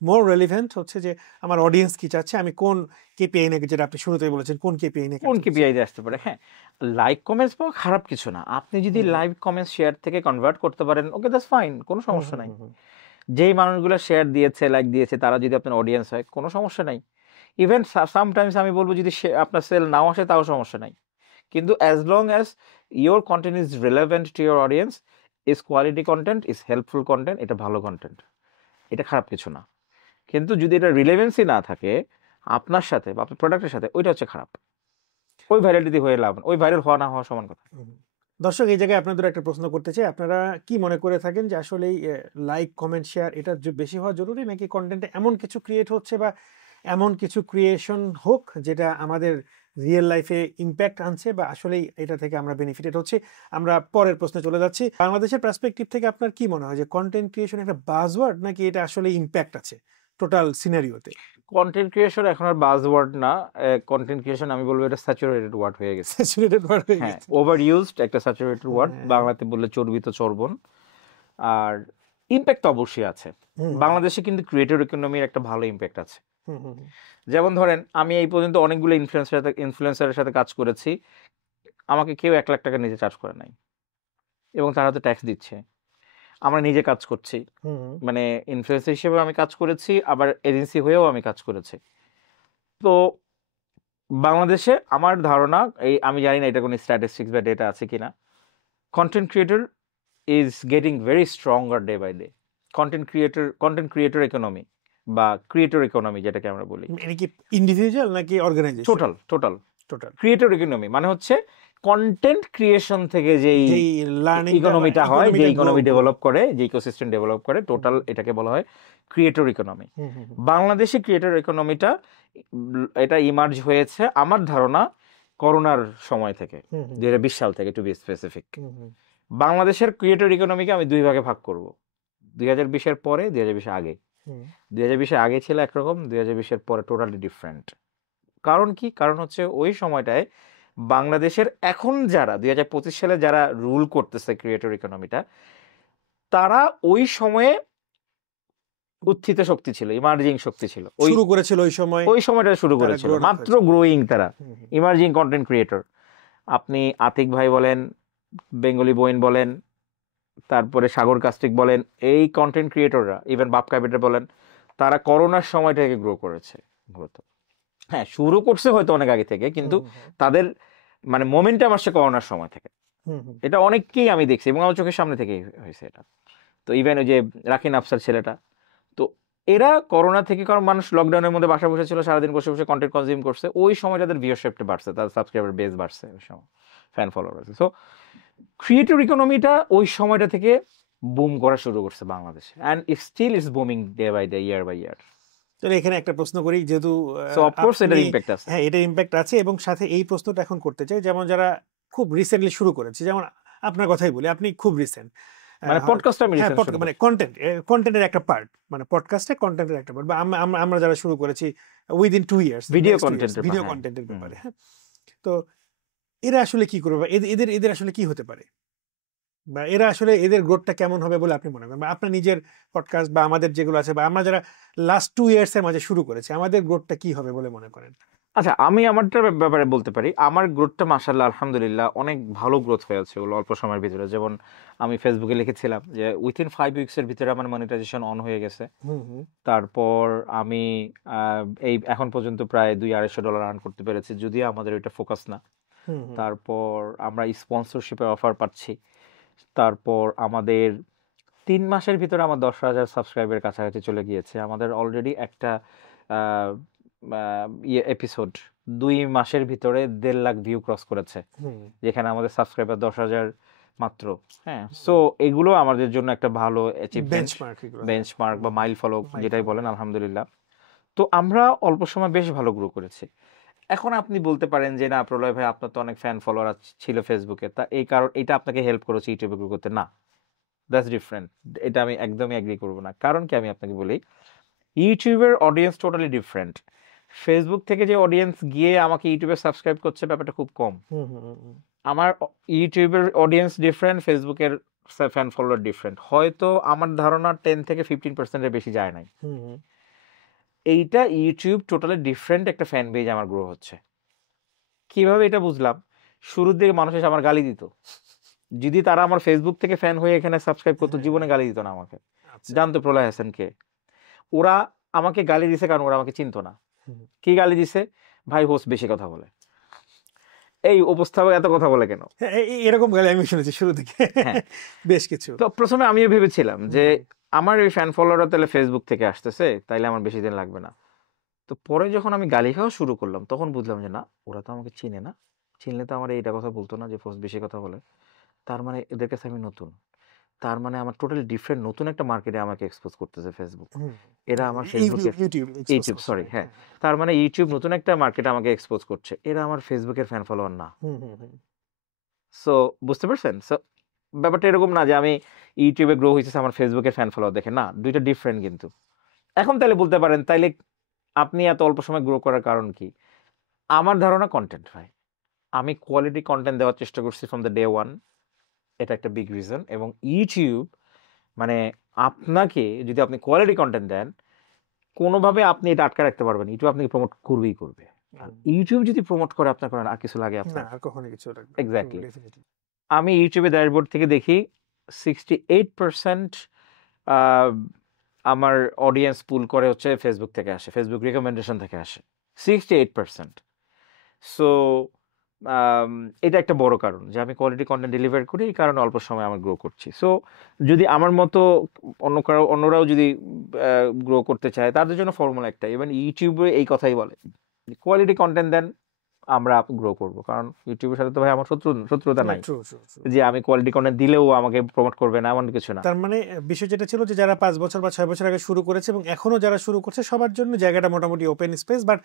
মোর রেলিভেন্ট হচ্ছে যে আমার অডিয়েন্স কি চাচ্ছে, আমি কোন কেপিআই নাকি, যেটা আপনি শুরুতেই বলেছেন, কোন কেপিআই নাকি কোন কেপিআই দিয়ে আসতে পারে? হ্যাঁ, লাইক কমেন্টস পাওয়া খারাপ কিছু না। আপনি যদি হুম, লাইভ কমেন্টস শেয়ার থেকে কনভার্ট করতে পারেন, ওকে দ্যাটস ফাইন, কোনো হুম, সমস্যা হুম, নাই। হুম, যেই মানুষগুলো শেয়ার দিয়েছে, লাইক দিয়েছে, তারা যদি আপনার অডিয়েন্স হয়, কোনো সমস্যা নাই। ইভেন সামটাইমস আমি বলবো যদি আপনার সেল নাও আসে, তাও সমস্যা নাই। কিন্তু as long as your content is relevant to your audience, is quality content, is helpful content, এটা ভালো কন্টেন্ট, এটা খারাপ কিছু না। কিন্তু যদি এটা রিলেভেন্সি না থাকে আপনার সাথে বা আপনার প্রোডাক্টের সাথে, ওইটা হচ্ছে খারাপ। ওই ভাইরালিটি হয়ে লাভ না, ওই ভাইরাল হওয়া না হওয়া সমান কথা। হুম। দর্শক, এই জায়গায় আপনাদের একটা প্রশ্ন করতে চাই, আপনারা কি মনে করে থাকেন যে আসলে লাইক কমেন্ট শেয়ার এটা বেশি হওয়া জরুরি, নাকি কন্টেন্টে এমন কিছু ক্রিয়েট হচ্ছে বা এমন কিছু ক্রিয়েশন হোক যেটা আমাদের রিয়েল লাইফে ইম্প্যাক্ট আনছে বা আসলেই এটা থেকে আমরা বেনিফিটেড হচ্ছি? আমরা পরের প্রশ্নে চলে যাচ্ছি। বাংলাদেশের পার্সপেক্টিভ থেকে আপনার কি মনে হয় যে কন্টেন্ট ক্রিয়েশন একটা বাজওয়ার্ড, নাকি এটা আসলে ইম্প্যাক্ট আছে টোটাল সিনারিওতে? কন্টেন্ট ক্রিয়েশন এখন আর বাজওয়ার্ড না, কন্টেন্ট ক্রিয়েশন আমি বলবো এটা স্যাচুরেটেড ওয়ার্ড হয়ে গেছে। স্যাচুরেটেড ওয়ার্ড হয়ে হ্যাঁ, গেছে। ওভার ইউজড একটা স্যাচুরেটেড ওয়ার্ড, হ্যাঁ। বাংলাতে বললে চর্বিত চর্বণ। আর ইম্প্যাক্ট তো অবশ্যই আছে। হুম, বাংলাদেশে কিন্তু ক্রিয়েটর ইকোনমির একটা ভালো ইম্প্যাক্ট আছে। হুম, হুম, হুম। যেমন ধরেন, আমি এই পর্যন্ত অনেকগুলো ইনফ্লুয়েন্সারের সাথে কাজ করেছি, আমাকে কেউ ১ লাখ টাকা নিজে চার্জ করে নাই, এবং তারা তো ট্যাক্স দিচ্ছে। আমরা নিজে কাজ করছি, হুম, মানে ইনফ্লুয়েন্সার হিসেবে আমি কাজ করেছি, আবার এজেন্সি হয়েও আমি কাজ করেছি। তো বাংলাদেশে আমার ধারণা, এই আমি জানি না এটা কোনো স্ট্যাটিস্টিক্স বা ডেটা আছে কিনা, content creator is getting very stronger day by day. Content creator economy বা ক্রিয়েটর ইকোনমি যেটাকে আমরা বলি, এটা কি ইন্ডিভিজুয়াল নাকি organization? Total total creator economy মানে হচ্ছে কন্টেন্ট ক্রিয়েশন থেকে যেই লার্নিং ইকোনমিটা হয়, যে ইকোনমি ডেভেলপ করে, যে ইকোসিস্টেম ডেভেলপ করে, টোটাল এটাকে বলা হয় ক্রিয়েটর ইকোনমি। বাংলাদেশে ক্রিয়েটর ইকোনমিটা এটা ইমার্জ হয়েছে আমার ধারণা করোনার সময় থেকে, 2020 সাল থেকে টু বি স্পেসিফিক। বাংলাদেশের ক্রিয়েটর ইকোনমিকে আমি দুই ভাগে ভাগ করব, 2020-এর পরে, 2020-এর আগে। 2020-এর আগে ছিল একরকম, 2020-এর পরে টোটালি ডিফারেন্ট। কারণ কি? কারণ হচ্ছে ওই সময়টায় বাংলাদেশের এখন যারা 2025 সালে যারা রুল করতেছে ক্রিয়েটর ইকোনমিটা, তারা ওই সময়ে উত্থিত শক্তি ছিল, ইমার্জিং শক্তি ছিল, শুরু করেছিল ওই সময়টা শুরু করেছিল, মাত্র গ্রোয়িং তারা, ইমার্জিং কন্টেন্ট ক্রিয়েটর। আপনি আতিক ভাই বলেন, বেঙ্গলি বইন বলেন, তারপরে সাগর কাস্টিক বলেন, এই কন্টেন্ট ক্রিয়েটররা, ইভেন বাপ ক্যাপিটাল বলেন, তারা করোনার সময়টাকে গ্রো করেছে মূলত। হ্যাঁ, শুরু করছে হয়তো অনেক আগে থেকে, কিন্তু তাদের মানে মোমেন্টাম আসছে করোনার সময় থেকে। এটা অনেককেই আমি দেখছি এবং আমার চোখের সামনে থেকেই হয়েছে এটা। তো ইভেন ওই যে রাকিন আফসার ছেলেটা, তো এরা করোনা থেকে, কারণ মানুষ লকডাউনের মধ্যে বাসা বসেছিল, সারাদিন বসে বসে কন্টেন্ট কনজিউম করছে, ওই সময় তাদের ভিউয়ারশিপটা বাড়ছে, তাদের সাবস্ক্রাইবার বেস বাড়ছে, ওই সময় ফ্যান ফলোয়ার বাড়ছে। সো ক্রিয়েটর ইকোনমিটা ওই সময়টা থেকে বুম করা শুরু করছে বাংলাদেশে, and still it's booming day by day, year by year. তাহলে এখানে একটা প্রশ্ন করি, যেহেতু সো অফ কোর্স এটার ইমপ্যাক্ট আছে। হ্যাঁ, এটার ইমপ্যাক্ট আছে, এবং সাথে এই প্রশ্নটা এখন করতে চাই, যেমন যারা খুব রিসেন্টলি শুরু করেছে, যেমন আপনার কথাই বলি, আপনি খুব রিসেন্ট, মানে পডকাস্ট, আমি মানে কন্টেন্টের একটা পার্ট, মানে পডকাস্টে কন্টেন্টের একটা পার্ট, বা আমরা যারা শুরু করেছি উইদিন 2 ইয়ার্স ভিডিও কন্টেন্টের ব্যাপারে। হ্যাঁ, তো এরা আসলে কি করবে, বা এদের আসলে কি হতে পারে, বা এরা আসলে এদের গ্রোথটা কেমন হবে বলে আপনি মনে করেন, বা আপনার নিজের পডকাস্ট বা আমাদের যেগুলো আছে, বা আমরা যারা লাস্ট 2 ইয়ার্স এর মাঝে শুরু করেছি, আমাদের গ্রোথটা কি হবে বলে মনে করেন? আচ্ছা, আমি আমারটার ব্যাপারে বলতে পারি, আমার গ্রোথটা মাশাআল্লাহ আলহামদুলিল্লাহ অনেক ভালো গ্রোথ হয়েছে ওগুলো অল্প সময়ের ভিতরে। যেমন আমি ফেসবুকে লিখেছিলাম যে উইথিন 5 উইকসের ভিতরে আমার মনিটাইজেশন অন হয়ে গেছে। তারপর আমি এই এখন পর্যন্ত প্রায় $200-250 আর্ন করতে পেরেছি, যদিও আমাদের ওইটা ফোকাস না। তারপর আমরা স্পন্সরশিপের অফার পাচ্ছি। তারপর আমাদের 3 মাসের ভিতরে আমার 10,000 সাবস্ক্রাইবের কাছাকাছি চলে গিয়েছে। আমাদের অলরেডি একটা এপিসোড 2 মাসের ভিতরে 1.5 লাখ ভিউ ক্রস করেছে, যেখানে আমাদের সাবস্ক্রাইবার 10,000 মাত্র। হ্যাঁ, সো এগুলো আমাদের জন্য একটা ভালো অ্যাচিভমেন্ট, বেঞ্চমার্ক বা মাইল ফলক যেটাই বলেন, আলহামদুলিল্লাহ। তো আমরা অল্প সময় বেশ ভালো গ্রো করেছি। এখন আপনি বলতে পারেন যে না প্রলয় ভাই, আপনার তো অনেক ফ্যান ফলোয়ার ছিল ফেসবুকে, তা এই কারণ এটা আপনাকে হেল্প করেছে ইউটিউবে গ্রো করতে? না, দ্যাটস ডিফারেন্ট। এটা আমি একদমই এগ্রি করবো না। কারণ কি, আমি আপনাকে বলি, ইউটিউবের অডিয়েন্স টোটালি ডিফারেন্ট। ফেসবুক থেকে যে অডিয়েন্স গিয়ে আমাকে ইউটিউবে সাবস্ক্রাইব করছে, ব্যাপারটা খুব কম। আমার ইউটিউবের অডিয়েন্স ডিফারেন্ট, ফেসবুকের ফ্যান ফলোয়ার ডিফারেন্ট। হয়তো আমার ধারণা 10 থেকে 15%-এর বেশি যায় নাই। এইটা ইউটিউব টোটালি ডিফারেন্ট একটা ফ্যান পেজ আমার গ্রো হচ্ছে। কিভাবে এটা বুঝলাম? শুরুর দিকে মানুষ এসে আমার গালি দিত, যদি তারা আমার ফেসবুক থেকে ফ্যান হয়ে এখানে সাবস্ক্রাইব করতো, জীবনে গালি দিত না আমাকে, জানতো প্রলয় হাসানকে। ওরা আমাকে গালি দিছে কারণ ওরা আমাকে চিনতো না। কি গালি দিছে? ভাই হোস্ট বেশি কথা বলে, এই উপস্থাপক এত কথা বলে কেন, এরকম গালি আমি শুনেছি শুরু থেকে বেশ কিছু। তো প্রথমে আমিও ভেবেছিলাম যে আমার এই ফ্যান ফলোয়াররা তাহলে ফেসবুক থেকে আসতেছে, তাইলে আমার বেশি দিন লাগবে না। তো পরে যখন আমি গালি খাওয়া শুরু করলাম, তখন বুঝলাম যে না, ওরা তো আমাকে চিনে না, চিনলে তো আমার এইটা কথা বলতো না যে হোস্ট বেশি কথা বলে। তার মানে এদের কাছে আমি নতুন, তার মানে আমার টোটালি ডিফারেন্ট নতুন একটা মার্কেটে আমাকে এক্সপোজ করতেছে ফেসবুক। এরা আমার ফেসবুকের ইউটিউব সরি হ্যাঁ, তার মানে ইউটিউব নতুন একটা মার্কেটে আমাকে এক্সপোজ করছে, এরা আমার ফেসবুকের ফ্যান ফলোয়ার না। সো বুঝতে পারছেন? সো ব্যাপারটা এরকম না যে আমি ইউটিউবে গ্রো হয়েছে আমার ফেসবুকের ফ্যান ফলোয়ার দেখে, না, দুইটা ডিফারেন্ট। কিন্তু এখন তাহলে বলতে পারেন, তাইলে আপনি এত অল্প সময় গ্রো করার কারণ কি? আমার ধারণা কন্টেন্ট ভাই, আমি কোয়ালিটি কন্টেন্ট দেওয়ার চেষ্টা করছি ফ্রম দ্য ডে ওয়ান, এটা একটা বিগ রিজন। এবং ইউটিউব মানে আপনাকে যদি আপনি কোয়ালিটি কন্টেন্ট দেন, কোনোভাবে আপনি এটা আটকে রাখতে পারবেন, ইউটিউব আপনাকে প্রমোট করবেই করবে। ইউটিউব যদি প্রমোট করে আপনার করেন, আর কিছু লাগে আপনার? আর কখনো কিছু লাগবে। এক্স্যাক্টলি। আমি ইউটিউবে ড্যাশবোর্ড থেকে দেখি 68% আমার অডিয়েন্স পুল করে হচ্ছে ফেসবুক থেকে আসে, ফেসবুক রিকমেন্ডেশন থেকে আসে 68%। সো এটা একটা বড় কারণ যে আমি কোয়ালিটি কন্টেন্ট ডেলিভার করি, এই কারণে অল্প সময় আমি গ্রো করছি। সো যদি আমার মতো অন্যরাও যদি গ্রো করতে চায়, তাদের জন্য ফর্মুলা একটাই। ইভেন ইউটিউবে এই কথাই বলে, কোয়ালিটি কন্টেন্ট দেন, আমরা গ্রো করব, কারণ ইউটিউবের সাথে তো ভাই আমার শত্রুতা নাই ট্রু ট্রু ট্রু। যে আমি কোয়ালিটি কন্টেন্ট দিলেও আমাকে প্রমোট করবে না, এমন কিছু না। তার মানে বিষয় যেটা ছিল যে যারা 5 বছর বা 6 বছর আগে শুরু করেছে এবং এখনো যারা শুরু করছে সবার জন্য জায়গাটা মোটামুটি ওপেন স্পেস, বাট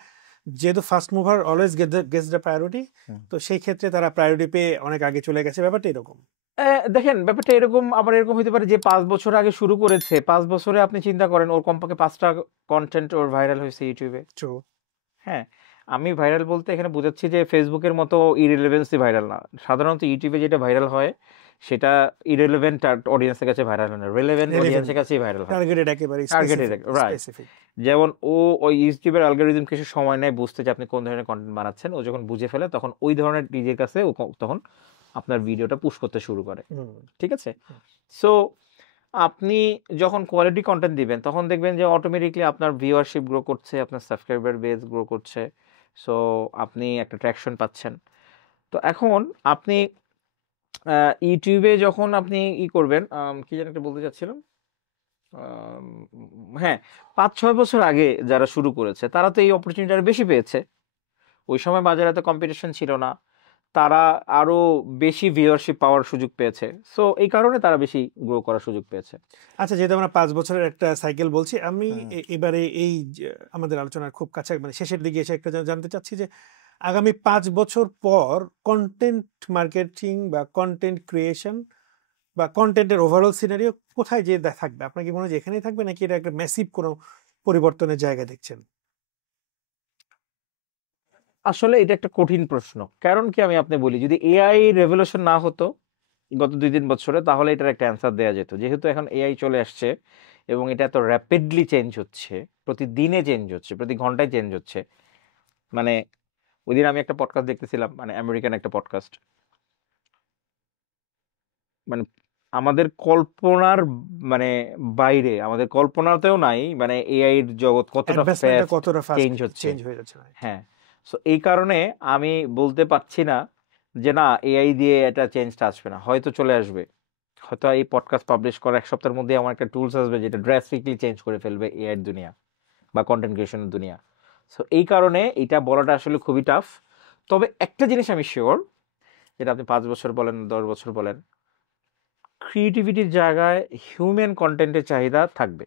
যেহেতু first mover always Gates the priority, তো সেই ক্ষেত্রে তারা প্রায়োরিটি পেয়ে অনেক আগে চলে গেছে, ব্যাপারটা এরকম। দেখেন ব্যাপারটা এরকম, আবার এরকম হতে পারে যে 5 বছর আগে শুরু করেছে, 5 বছরে আপনি চিন্তা করেন ওর কমপক্ষে 5টা কন্টেন্ট ওর ভাইরাল হয়েছে ইউটিউবে। ট্রু। হ্যাঁ, আমি ভাইরাল বলতে এখানে বোঝাচ্ছি যে ফেসবুকের মতো ইররিলেভেন্সি ভাইরাল না। সাধারণত ইউটিউবে যেটা ভাইরাল হয় সেটা ইররিলেভেন্ট অডিয়েন্সের কাছে ভাইরাল হয় না, রিলেভেন্ট অডিয়েন্সের কাছেই ভাইরাল হয়। টার্গেটেড একেবারে টার্গেটেড, রাইট। স্পেসিফিক। যেমন ওই ইউটিউবের অ্যালগরিদম কিছু সময় নেয় বুঝতে যে আপনি কোন ধরনের কন্টেন্ট বানাচ্ছেন। ও যখন বুঝে ফেলে তখন ওই ধরনের নিজের কাছে তখন আপনার ভিডিওটা পুশ করতে শুরু করে। ঠিক আছে? সো আপনি যখন কোয়ালিটি কন্টেন্ট দিবেন তখন দেখবেন যে অটোমেটিকলি আপনার ভিউয়ারশিপ গ্রো করছে, আপনার সাবস্ক্রাইবার বেস গ্রো করছে। সো আপনি একটা ট্র্যাকশন পাচ্ছেন। তো এখন আপনি ইউটিউবে যখন আপনি করবেন, কি যেন একটা বলতে চাচ্ছিলাম, হ্যাঁ, 5-6 বছর আগে যারা শুরু করেছে তারা তো এই অপরচুনিটি বেশি পেয়েছে। ওই সময় বাজারে এত কম্পিটিশন ছিল না, তারা আরো বেশি ভিউয়ারশিপ পাওয়ার সুযোগ পেয়েছে। সো এই কারণে তারা বেশি গ্রো করার সুযোগ পেয়েছে। আচ্ছা, যেহেতু আমরা 5 বছরের একটা সাইকেল বলছি, আমি এবারে এই আমাদের আলোচনার খুব কাছে মানে শেষের দিকে এসে একটা জানতে চাচ্ছি যে আগামী 5 বছর পর কন্টেন্ট মার্কেটিং বা কন্টেন্ট ক্রিয়েশন বা কন্টেন্টের ওভারঅল সিনারিও কোথায় যে থাকবে? আপনার কি মনে হয় যে এখানেই থাকবে, নাকি এটা একটা ম্যাসিভ কোনো পরিবর্তনের জায়গা দেখছেন? আসলে এটা একটা কঠিন প্রশ্ন। কারণ কি আমি আপনি বলি, যদি এআই রেভলিউশন না হতো গত 2-3 বছরে, তাহলে এটার একটা অ্যান্সার দেওয়া যেত। যেহেতু এখন এআই চলে আসছে এবং এটা এত র্যাপিডলি চেঞ্জ হচ্ছে, প্রতিদিনে চেঞ্জ হচ্ছে, প্রতি ঘন্টায় চেঞ্জ হচ্ছে। মানে ওইদিন আমি একটা পডকাস্ট দেখতেছিলাম, মানে আমেরিকান একটা পডকাস্ট, মানে আমাদের কল্পনার মানে বাইরে, আমাদের কল্পনাতেও নাই, মানে এআই এর জগৎ কতটা অ্যাডভান্সমেন্টটা ফাস্ট কতটা ফাস্ট চেঞ্জ হচ্ছে। চেঞ্জ হয়ে যাচ্ছে। হ্যাঁ, সো এই কারণে আমি বলতে পারছি না যে না এআই দিয়ে এটা চেঞ্জটা আসবে না, হয়তো চলে আসবে। হয়তো এই পডকাস্ট পাবলিশ করার 1 সপ্তাহের মধ্যে আমার একটা টুলস আসবে যেটা ড্রাস্টিকলি চেঞ্জ করে ফেলবে এআই এর দুনিয়া বা কন্টেন্ট ক্রিয়েশনের দুনিয়া। সো এই কারণে এটা বলাটা আসলে খুবই টাফ। তবে একটা জিনিস আমি শিওর, যেটা আপনি 5 বছর বলেন 10 বছর বলেন, ক্রিয়েটিভিটির জায়গায় হিউম্যান কন্টেন্টের চাহিদা থাকবে,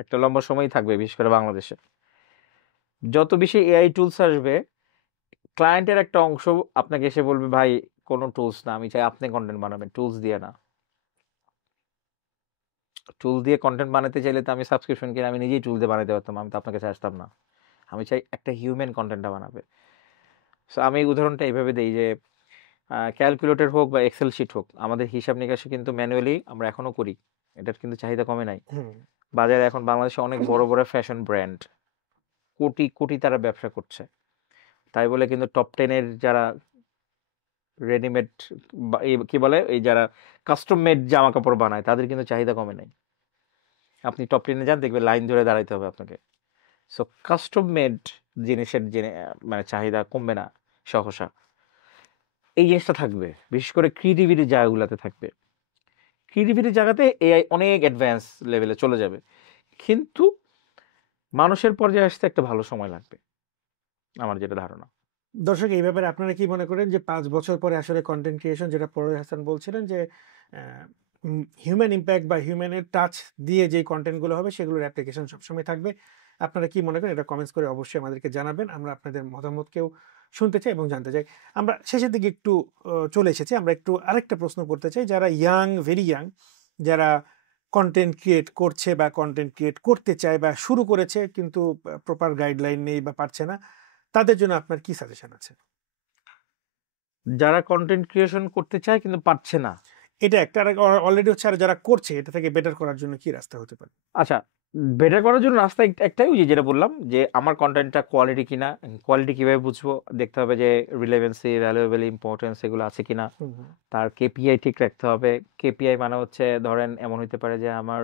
একটা লম্বা সময়ই থাকবে, বিশেষ করে বাংলাদেশে। যত বেশি এআই টুলস আসবে, ক্লায়েন্টের একটা অংশ আপনাকে এসে বলবে ভাই কোনো টুলস না, আমি চাই আপনি কন্টেন্ট বানাবেন, টুলস দিয়ে না। টুলস দিয়ে কন্টেন্ট বানাতে চাইলে তো আমি সাবস্ক্রিপশন কিনে আমি নিজেই টুল দিয়ে বানাতে পারতাম, আমি তো আপনাকে কাছে আসতাম না। আমি চাই একটা হিউম্যান কন্টেন্টটা বানাবে। সো আমি এই উদাহরণটা এইভাবে দিই যে ক্যালকুলেটর হোক বা এক্সেল শিট হোক, আমাদের হিসাব নিকাশে কিন্তু ম্যানুয়ালি আমরা এখনো করি, এটার কিন্তু চাহিদা কমে নাই। বাজারে এখন বাংলাদেশে অনেক বড় বড় ফ্যাশন ব্র্যান্ড, কোটি কোটি তারা ব্যবসা করছে। তাই বলে কিন্তু টপ 10-এর যারা রেডিমেড কি বলে এই যারা কাস্টম মেড জামা কাপড় বানায় তাদের কিন্তু চাহিদা কমে নাই। আপনি টপ 10-এ যান, দেখবেন লাইন ধরে দাঁড়াইতে হবে আপনাকে। সো কাস্টম মেড জিনিসের মানে চাহিদা কমবে না সহসা। এই জিনিসটা থাকবে, বিশেষ করে ক্রিয়েটিভিটির জায়গাগুলোতে থাকবে। ক্রিয়েটিভিটির জায়গাতে এআই অনেক অ্যাডভান্স লেভেলে চলে যাবে, কিন্তু মানুষের পর্যায়ে আসতে একটা ভালো সময় লাগবে, আমার যেটা ধারণা। দর্শক, এই ব্যাপারে আপনারা কি মনে করেন যে 5 বছর পরে আসলে কন্টেন্ট ক্রিয়েশন, যেটা পরোয়া হাসান বলছিলেন যে হিউম্যান ইম্প্যাক্ট বা হিউম্যানের টাচ দিয়ে যে কন্টেন্টগুলো হবে সেগুলোর অ্যাপ্লিকেশন সবসময় থাকবে? আপনারা কি মনে করেন এটা কমেন্টস করে অবশ্যই আমাদেরকে জানাবেন, আমরা আপনাদের মতামতকেও শুনতে চাই এবং জানতে চাই। আমরা শেষের দিকে একটু চলে এসেছি, আমরা একটু আরেকটা প্রশ্ন করতে চাই। যারা ইয়াং, ভেরি ইয়াং, যারা কন্টেন্ট ক্রিয়েট করছে বা কন্টেন্ট ক্রিয়েট করতে চায় বা শুরু করেছে কিন্তু প্রপার গাইডলাইন নেই বা পারছে না, তাদের জন্য আপনার কি সাজেশন আছে? যারা কন্টেন্ট ক্রিয়েশন করতে চায় কিন্তু পারছে না, এটা একটা, অলরেডি হচ্ছে, আর যারা করছে এটা থেকে বেটার করার জন্য কি রাস্তা হতে পারে? আচ্ছা, বেটার করার জন্য রাস্তা একটাই, ওই যেটা বললাম যে আমার কন্টেন্টটা কোয়ালিটি কিনা। কোয়ালিটি কিভাবে বুঝবো? দেখতে হবে যে রিলেভেন্সি, ভ্যালুয়েবল, ইম্পর্টেন্স এগুলো আছে কিনা। তার কেপিআই ঠিক রাখতে হবে। কেপিআই মানে হচ্ছে ধরেন এমন হতে পারে যে আমার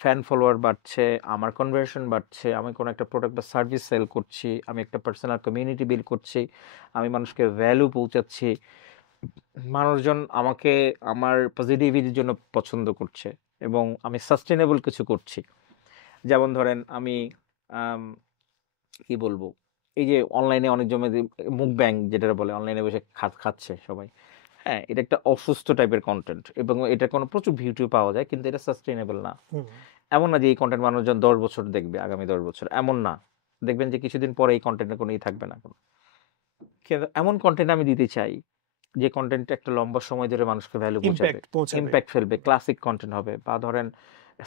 ফ্যান ফলোয়ার বাড়ছে, আমার কনভার্সন বাড়ছে, আমি কোনো একটা প্রোডাক্ট বা সার্ভিস সেল করছি, আমি একটা পার্সোনাল কমিউনিটি বিল্ড করছি, আমি মানুষকে ভ্যালু পৌঁছাচ্ছি, মানুষজন আমাকে আমার পজিটিভিটির জন্য পছন্দ করছে, এবং আমি সাস্টেনেবল কিছু করছি। যেমন ধরেন আমি কি বলবো, এই যে অনলাইনে অনেক জমে মুখ ব্যাং যেটা বলে, অনলাইনে বসে খাচ্ছে সবাই। হ্যাঁ, এটা একটা অসুস্থ টাইপের কন্টেন্ট এবং এটা কোনো প্রচুর ভিউ পাওয়া যায়, কিন্তু এটা সাস্টেইনেবল না। এমন না যে এই কন্টেন্ট মানুষজন 10 বছর দেখবে, আগামী 10 বছর, এমন না। দেখবেন যে কিছুদিন পরে এই কন্টেন্টের কোনো থাকবে না কোনো। কিন্তু এমন কন্টেন্ট আমি দিতে চাই যে কন্টেন্ট একটা লম্বা সময় ধরে মানুষকে ভ্যালু পৌঁছাবে, ইম্প্যাক্ট ফেলবে, ক্লাসিক কন্টেন্ট হবে, বা ধরেন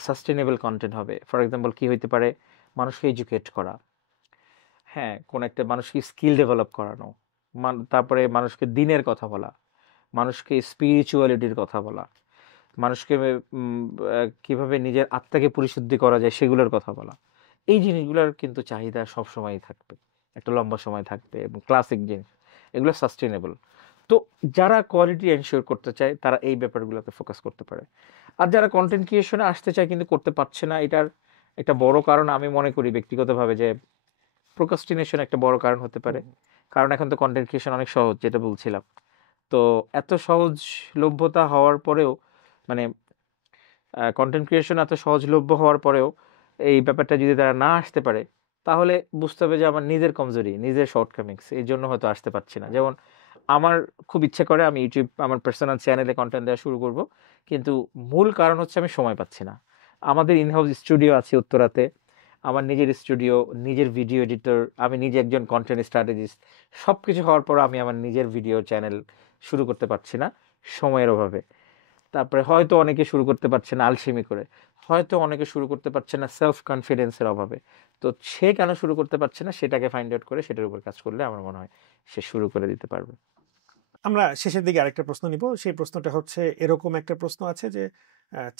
সাস্টেইনেবল কন্টেন্ট হবে। ফর এক্সাম্পল কি হইতে পারে, মানুষকে এডুকেট করা, হ্যাঁ, কোন একটা মানুষকে স্কিল ডেভেলপ করানো, তারপরে মানুষকে দিনের কথা বলা, মানুষকে স্পিরিচুয়ালিটির কথা বলা, মানুষকে কিভাবে নিজের আত্মাকে পরিশুদ্ধি করা যায় সেগুলোর কথা বলা। এই জিনিসগুলোর কিন্তু চাহিদা সবসময়ই থাকবে, একটা লম্বা সময় থাকবে, এবং ক্লাসিক জিনিস, এগুলো সাস্টেইনেবল। তো যারা কোয়ালিটি এনশিওর করতে চায় তারা এই ব্যাপারগুলোতে ফোকাস করতে পারে। আর যারা কন্টেন্ট ক্রিয়েশনে আসতে চায় কিন্তু করতে পারছে না, এটার একটা বড় কারণ আমি মনে করি ব্যক্তিগতভাবে যে প্রোক্রাস্টিনেশন একটা বড় কারণ হতে পারে। কারণ এখন তো কন্টেন্ট ক্রিয়েশন অনেক সহজ, যেটা বলছিলাম। তো এত সহজলভ্যতা হওয়ার পরেও, মানে কন্টেন্ট ক্রিয়েশন এত সহজলভ্য হওয়ার পরেও এই ব্যাপারটা যদি তারা না আসতে পারে, তাহলে বুঝতে হবে যে আমার নিজের কমজোরি, নিজের শর্টকামিংস, এই জন্য হয়তো আসতে পারছি না। যেমন আমার খুব ইচ্ছে করে আমি ইউটিউব আমার পার্সোনাল চ্যানেলে কন্টেন্ট দেওয়া শুরু করব, কিন্তু মূল কারণ হচ্ছে আমি সময় পাচ্ছি না। আমাদের ইনহাউস স্টুডিও আছে উত্তরাতে, আমার নিজের স্টুডিও, নিজের ভিডিও এডিটর, আমি নিজে একজন কন্টেন্ট স্ট্র্যাটেজিস্ট, সব কিছু হওয়ার পর আমি আমার নিজের ভিডিও চ্যানেল শুরু করতে পারছি না সময়ের অভাবে। তারপরে হয়তো অনেকে শুরু করতে পারছে না আলসেমি করে, হয়তো অনেকে শুরু করতে পারছে না সেলফ কনফিডেন্সের অভাবে। তো সে কেন শুরু করতে পারছে না সেটাকে ফাইন্ড আউট করে সেটার উপর কাজ করলে আমার মনে হয় সে শুরু করে দিতে পারবে। আমরা শেষের দিকে আরেকটা প্রশ্ন নিব। সেই প্রশ্নটা হচ্ছে, এরকম একটা প্রশ্ন আছে যে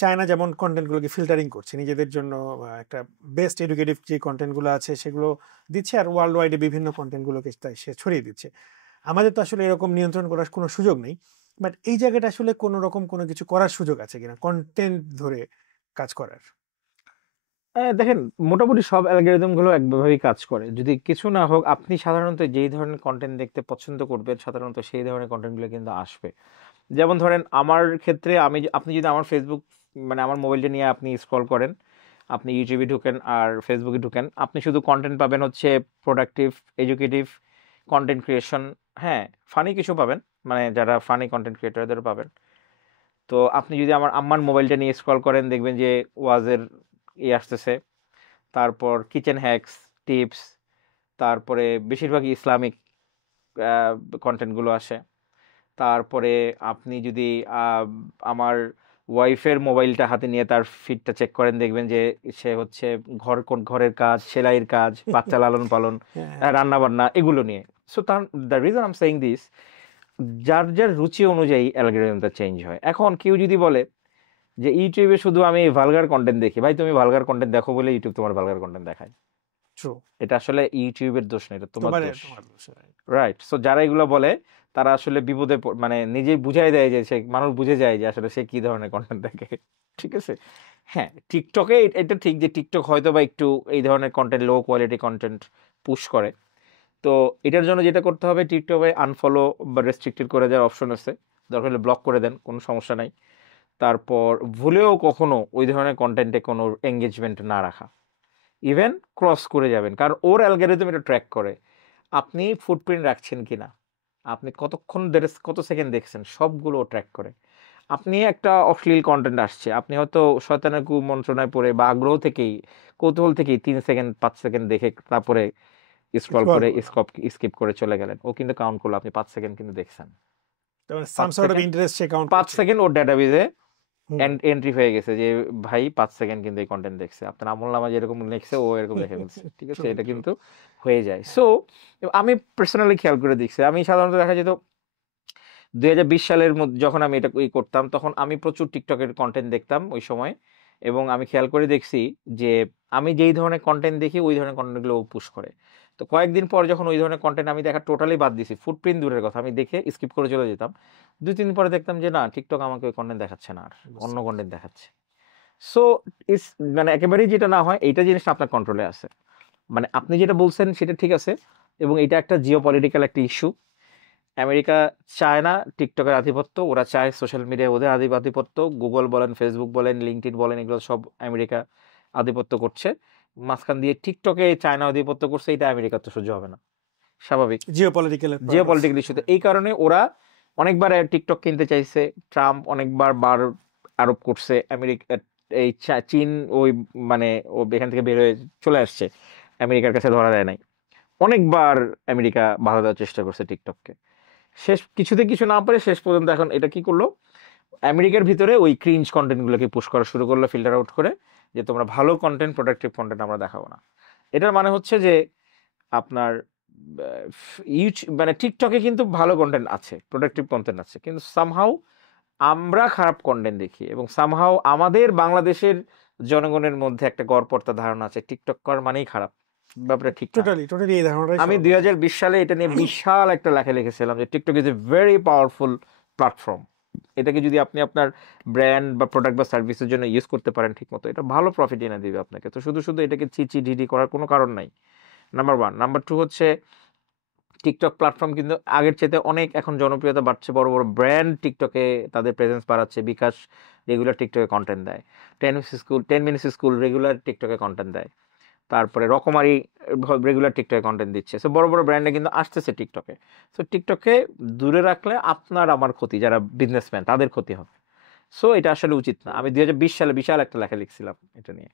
চায়না যেমন কন্টেন্টগুলোকে ফিল্টারিং করছে নিজেদের জন্য, একটা বেস্ট এডুকেটিভ যে কন্টেন্টগুলো আছে সেগুলো দিচ্ছে, আর ওয়ার্ল্ড ওয়াইডে বিভিন্ন কন্টেন্টগুলোকে তাই সে ছড়িয়ে দিচ্ছে। আমাদের তো আসলে এরকম নিয়ন্ত্রণ করার কোনো সুযোগ নেই, বাট এই জায়গাটা আসলে কোনো রকম কোনো কিছু করার সুযোগ আছে কিনা কন্টেন্ট ধরে কাজ করার? দেখেন, মোটামুটি সব অ্যালগরিদম গুলো একভাবেই কাজ করে, যদি কিছু না হোক। আপনি সাধারণত যেই ধরনের কন্টেন্ট দেখতে পছন্দ করবেন, সাধারণত সেই ধরনের কন্টেন্টগুলো কিন্তু আসবে। যেমন ধরেন আমার ক্ষেত্রে, আপনি যদি আমার ফেসবুক, মানে আমার মোবাইলটা নিয়ে আপনি স্ক্রল করেন, আপনি ইউটিউবে ঢুকেন আর ফেসবুকে ঢুকেন, আপনি শুধু কন্টেন্ট পাবেন হচ্ছে প্রোডাক্টিভ, এডুকেটিভ কন্টেন্ট ক্রিয়েশন, হ্যাঁ, ফানি কিছু পাবেন, মানে যারা ফানি কন্টেন্ট ক্রিয়েটরদের পাবেন। তো আপনি যদি আমার আম্মার মোবাইলটা নিয়ে স্ক্রল করেন, দেখবেন যে ওয়াজের আসতেছে, তারপর কিচেন হ্যাকস, টিপস, তারপরে বেশিরভাগই ইসলামিক কন্টেন্টগুলো আসে। তারপরে আপনি যদি আমার ওয়াইফের মোবাইলটা হাতে নিয়ে তার ফিডটা চেক করেন, দেখবেন যে সে হচ্ছে ঘরের কাজ, সেলাইয়ের কাজ, বাচ্চা লালন পালন, রান্না বান্না, এগুলো নিয়ে। So the reason I am saying this, যার যার রুচি অনুযায়ী অ্যালগরিদমটা চেঞ্জ হয়। এখন কেউ যদি বলে যে ইউটিউবে শুধু আমি ভালগার কন্টেন্ট দেখি, ভাই তুমি ভালগার কন্টেন্ট দেখো বলে ইউটিউব তোমার ভালগার কন্টেন্ট দেখায়। এটা আসলে ইউটিউবের দোষ না, এটা তোমার দোষ, রাইট? সো যারা এগুলো বলে তারা আসলে বিপদে মানে নিজেই বুঝাই দেয় যে মানুষ বুঝে যায় যে আসলে সে কি ধরনের কন্টেন্ট দেখে। ঠিক আছে, হ্যাঁ, টিকটকে এটা ঠিক যে টিকটক হয়তো বা একটু এই ধরনের content, low quality content push করে। তো এটার জন্য যেটা করতে হবে, টিকটকে আনফলো বা রেস্ট্রিক্টেড করে দেওয়ার অপশন আছে, দরকার হলে ব্লক করে দেন, কোনো সমস্যা নাই। তারপর ভুলেও কখনো ওই ধরনের কন্টেন্টে কোনো এঙ্গেজমেন্ট না রাখা, ইভেন ক্রস করে যাবেন, কারণ ওর অ্যালগরিদম এটা ট্র্যাক করে আপনি ফুটপ্রিন্ট রাখছেন কিনা, আপনি কতক্ষণ ধরে কত সেকেন্ড দেখছেন, সবগুলো ট্র্যাক করে। আপনি একটা অশ্লীল কন্টেন্ট আসছে, আপনি হয়তো শয়তানের কুমন্ত্রণায় পড়ে বা আগ্রহ থেকেই, কৌতূহল থেকেই 3 সেকেন্ড 5 সেকেন্ড দেখে তারপরে স্ক্রল করে স্কিপ করে চলে গেলেন, ও কিন্তু কাউন্ট করলো আপনি 5 সেকেন্ড কিন্তু দেখছেন। 5 সেকেন্ড ওর ডেটাবেজে এন্ট্রি হয়ে গেছে যে ভাই 5 সেকেন্ড কিন্তু এই কন্টেন্ট দেখছে, আপনার আমলনামা যেরকম লিখছে ও এরকম লিখে ফেলছে। ঠিক আছে, এটা কিন্তু হয়ে যায়। সো আমি পার্সোনালি খেয়াল করে দেখছি, আমি সাধারণত দেখা যেত 2020 সালের মধ্যে যখন আমি এটা করতাম, তখন আমি প্রচুর টিকটকের কন্টেন্ট দেখতাম ওই সময়, এবং আমি খেয়াল করে দেখছি যে আমি যেই ধরনের কন্টেন্ট দেখি ওই ধরনের কন্টেন্টগুলো পুশ করে। তো কয়েকদিন পর যখন ওই ধরনের কন্টেন্ট আমি দেখা টোটালি বাদ দিছি, ফুটপ্রিন্ট দূরের কথা, আমি দেখে স্কিপ করে চলে যেতাম, 2-3 দিন পরে দেখতাম যে না, টিকটক আমাকে ওই কন্টেন্ট দেখাচ্ছে না, আর অন্য কন্টেন্ট দেখাচ্ছে। সো ইস, মানে একেবারেই যেটা না হয়, এইটা জিনিসটা আপনার কন্ট্রোলে আছে, মানে আপনি যেটা বলছেন সেটা ঠিক আছে, এবং এটা একটা জিও পলিটিক্যাল একটা ইস্যু। আমেরিকা চায় না টিকটকের আধিপত্য, ওরা চায় সোশ্যাল মিডিয়ায় ওদের আধিপত্য, গুগল বলেন, ফেসবুক বলেন, লিঙ্কডইন বলেন, এগুলো সব আমেরিকা আধিপত্য করছে, মাঝখান দিয়ে টিকটকে চায়না আধিপত্য করছে, এটা আমেরিকার তো সহ্য হবে না, স্বাভাবিক জিওপলিটিক্যাল ইস্যুতে। এই কারণে ওরা অনেকবার টিকটক কিনতে চাইছে, ট্রাম্প অনেকবার বার আরোপ করছে, আমেরিকা এই চীন ওই মানে ও এখান থেকে বের হয়ে চলে আসছে, আমেরিকার কাছে ধরা দেয় নাই। অনেকবার আমেরিকা বাধা দেওয়ার চেষ্টা করছে টিকটককে, শেষ কিছুতে কিছু না পারে শেষ পর্যন্ত এখন এটা কি করলো, আমেরিকার ভিতরে ওই ক্রিঞ্জ কন্টেন্ট গুলোকে পুশ করা শুরু করলো, ফিল্টার আউট করে, যে তোমরা ভালো কন্টেন্ট, প্রোডাক্টিভ কন্টেন্ট আমরা দেখাবো না। এটার মানে হচ্ছে যে আপনার ইউটিউব মানে টিকটকে কিন্তু ভালো কন্টেন্ট আছে, প্রোডাক্টিভ কন্টেন্ট আছে, কিন্তু সামহাউ আমরা খারাপ কন্টেন্ট দেখি, এবং সামহাউ আমাদের বাংলাদেশের জনগণের মধ্যে একটা গড়পড়তা ধারণা আছে টিকটক করার মানেই খারাপ, ব্যাপারটা ঠিক না। টোটালি এই ধারণাটাই আমি 2020 সালে এটা নিয়ে বিশাল একটা লেখা লিখেছিলাম যে TikTok is a very powerful platform. এটাকে যদি আপনি আপনার ব্র্যান্ড বা প্রোডাক্ট বা সার্ভিসের জন্য ইউজ করতে পারেন ঠিক মতো, এটা ভালো প্রফিট এনে দিবে আপনাকে। তো শুধু শুধু এটাকে চিচি ঢিডি করার কোনো কারণ নাই, নাম্বার ওয়ান। নাম্বার টু হচ্ছে টিকটক প্ল্যাটফর্ম কিন্তু আগের চাইতে অনেক এখন জনপ্রিয়তা বাড়ছে, বড় বড় ব্র্যান্ড টিকটকে তাদের প্রেজেন্স বাড়াচ্ছে, বিকাশ রেগুলার টিকটকে কন্টেন্ট দেয়, 10 মিনিটস স্কুল রেগুলার টিকটকে কন্টেন্ট দেয়, তারপরে রকমারি রেগুলার টিকটকে কন্টেন্ট দিচ্ছে। সো বড় বড় ব্র্যান্ডে কিন্তু আসতেছে টিকটকে। সো টিকটকে দূরে রাখলে আপনার আমার ক্ষতি, যারা বিজনেসম্যান তাদের ক্ষতি হবে। সো এটা আসলে উচিত না। আমি 2020 সালে বিশাল একটা লেখা লিখছিলাম এটা নিয়ে।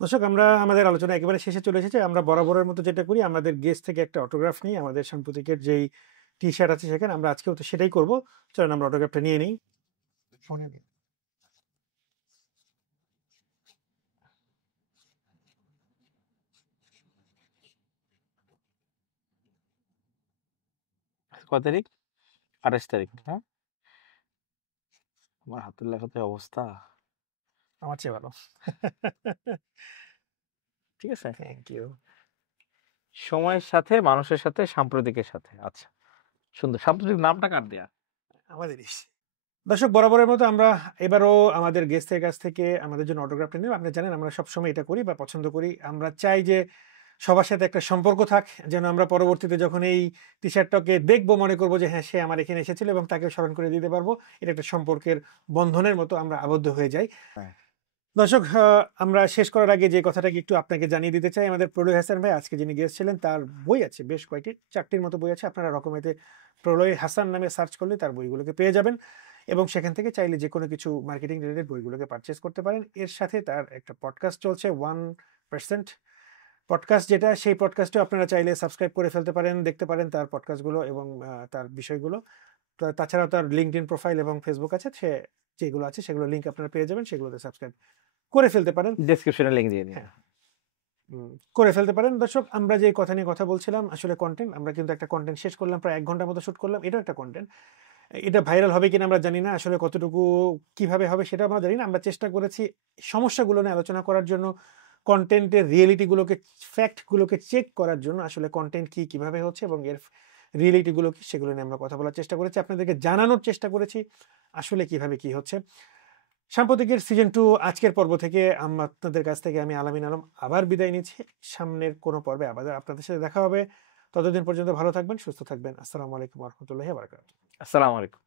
দর্শক, আমরা আমাদের আলোচনা একেবারে শেষে চলে এসেছে। আমরা বরাবরের মতো যেটা করি, আমাদের গেস্ট থেকে একটা অটোগ্রাফ নিই, আমাদের সাম্প্রতিকের যেই টি শার্ট আছে সেখানে আমরা আজকেও তো সেটাই করবো। চলেন আমরা অটোগ্রাফটা নিয়ে নিই। কয় তারিখ? 28 তারিখ। হ্যাঁ, আমার হাতের লেখাতে অবস্থা, আমার চেয়ে ভালো। ঠিক আছে। Thank you. সময়ের সাথে, মানুষের সাথে, সাম্প্রতিকের সাথে। আচ্ছা, সুন্দর। সাম্প্রতিক নামটা কার দেয়া? আমাদেরই। দর্শক, বরাবরের মতো আমরা এবারও আমাদের গেস্টের কাছ থেকে আমাদের জন্য অটোগ্রাফটা নিলাম। আপনি জানেন আমরা সবসময় এটা করি বা পছন্দ করি, আমরা চাই যে সবার সাথে একটা সম্পর্ক থাক, যেন আমরা পরবর্তীতে যখন এই টি শার্টটাকে দেখবো মনে করবো যে হ্যাঁ, সে আমার এখানে এসেছিল, এবং তাকে স্মরণ করে দিতে পারবো। এটা একটা সম্পর্কের বন্ধনের মতো আমরা আবদ্ধ হয়ে যাই। হ্যাঁ। দর্শক, আমরা শেষ করার আগে যে কথাটাকে একটু আপনাকে জানিয়ে দিতে চাই, আমাদের প্রলয় হাসান ভাই আজকে যিনি গেস্ট ছিলেন, তার বই আছে বেশ কয়েকটি, 4টির মতো বই আছে। আপনারা রকমেতে প্রলয় হাসান নামে সার্চ করলে তার বইগুলোকে পেয়ে যাবেন, এবং সেখান থেকে চাইলে যে কোনো কিছু মার্কেটিং রিলেটেড বইগুলোকে পারচেস করতে পারেন। এর সাথে তার একটা পডকাস্ট চলছে 1% পডকাস্ট, যেটা সেই পডকাস্টও আপনারা চাইলে সাবস্ক্রাইব করে ফেলতে পারেন, দেখতে পারেন তার পডকাস্টগুলো এবং তার বিষয়গুলো। তাছাড়াও তার লিঙ্কডইন প্রোফাইল এবং ফেসবুক আছে, সে যেগুলো আছে সেগুলো লিঙ্ক আপনারা পেয়ে যাবেন, সেগুলোতে সাবস্ক্রাইব করে ফেলতে পারেন, ডেসক্রিপশনে লিংক দিয়ে দিন। করে ফেলতে পারেন। দর্শক, আমরা যে কথা নিয়ে কথা বলছিলাম আসলে কন্টেন্ট, আমরা কিন্তু একটা কন্টেন্ট শেষ করলাম, প্রায় 1 ঘন্টার মতো শুট করলাম। এটাও একটা কন্টেন্ট। এটা ভাইরাল হবে কিনা আমরা জানি না, আসলে কতটুকু কিভাবে হবে সেটা আমরা জানি না। আমরা চেষ্টা করেছি সমস্যাগুলো নিয়ে আলোচনা করার জন্য, কন্টেন্টের রিয়েলিটিগুলোকে, ফ্যাক্টগুলোকে চেক করার জন্য, আসলে কন্টেন্ট কি কিভাবে হচ্ছে এবং এর রিয়েলিটিগুলো কি, সেগুলো নিয়ে আমরা কথা বলার চেষ্টা করেছি, আপনাদেরকে জানানোর চেষ্টা করেছি আসলে কিভাবে কি হচ্ছে। সাম্প্রতিকের সিজন 2 আজকের পর্ব থেকে আপনাদের কাছ থেকে আমি আলামিন আলম আবার বিদায় নিচ্ছি। সামনের কোনো পর্বে আবার আপনাদের সাথে দেখা হবে। ততদিন পর্যন্ত ভালো থাকবেন, সুস্থ থাকবেন। আসসালামু আলাইকুম ওয়া রাহমাতুল্লাহি ওয়া বারাকাতুহু। আসসালামু আলাইকুম।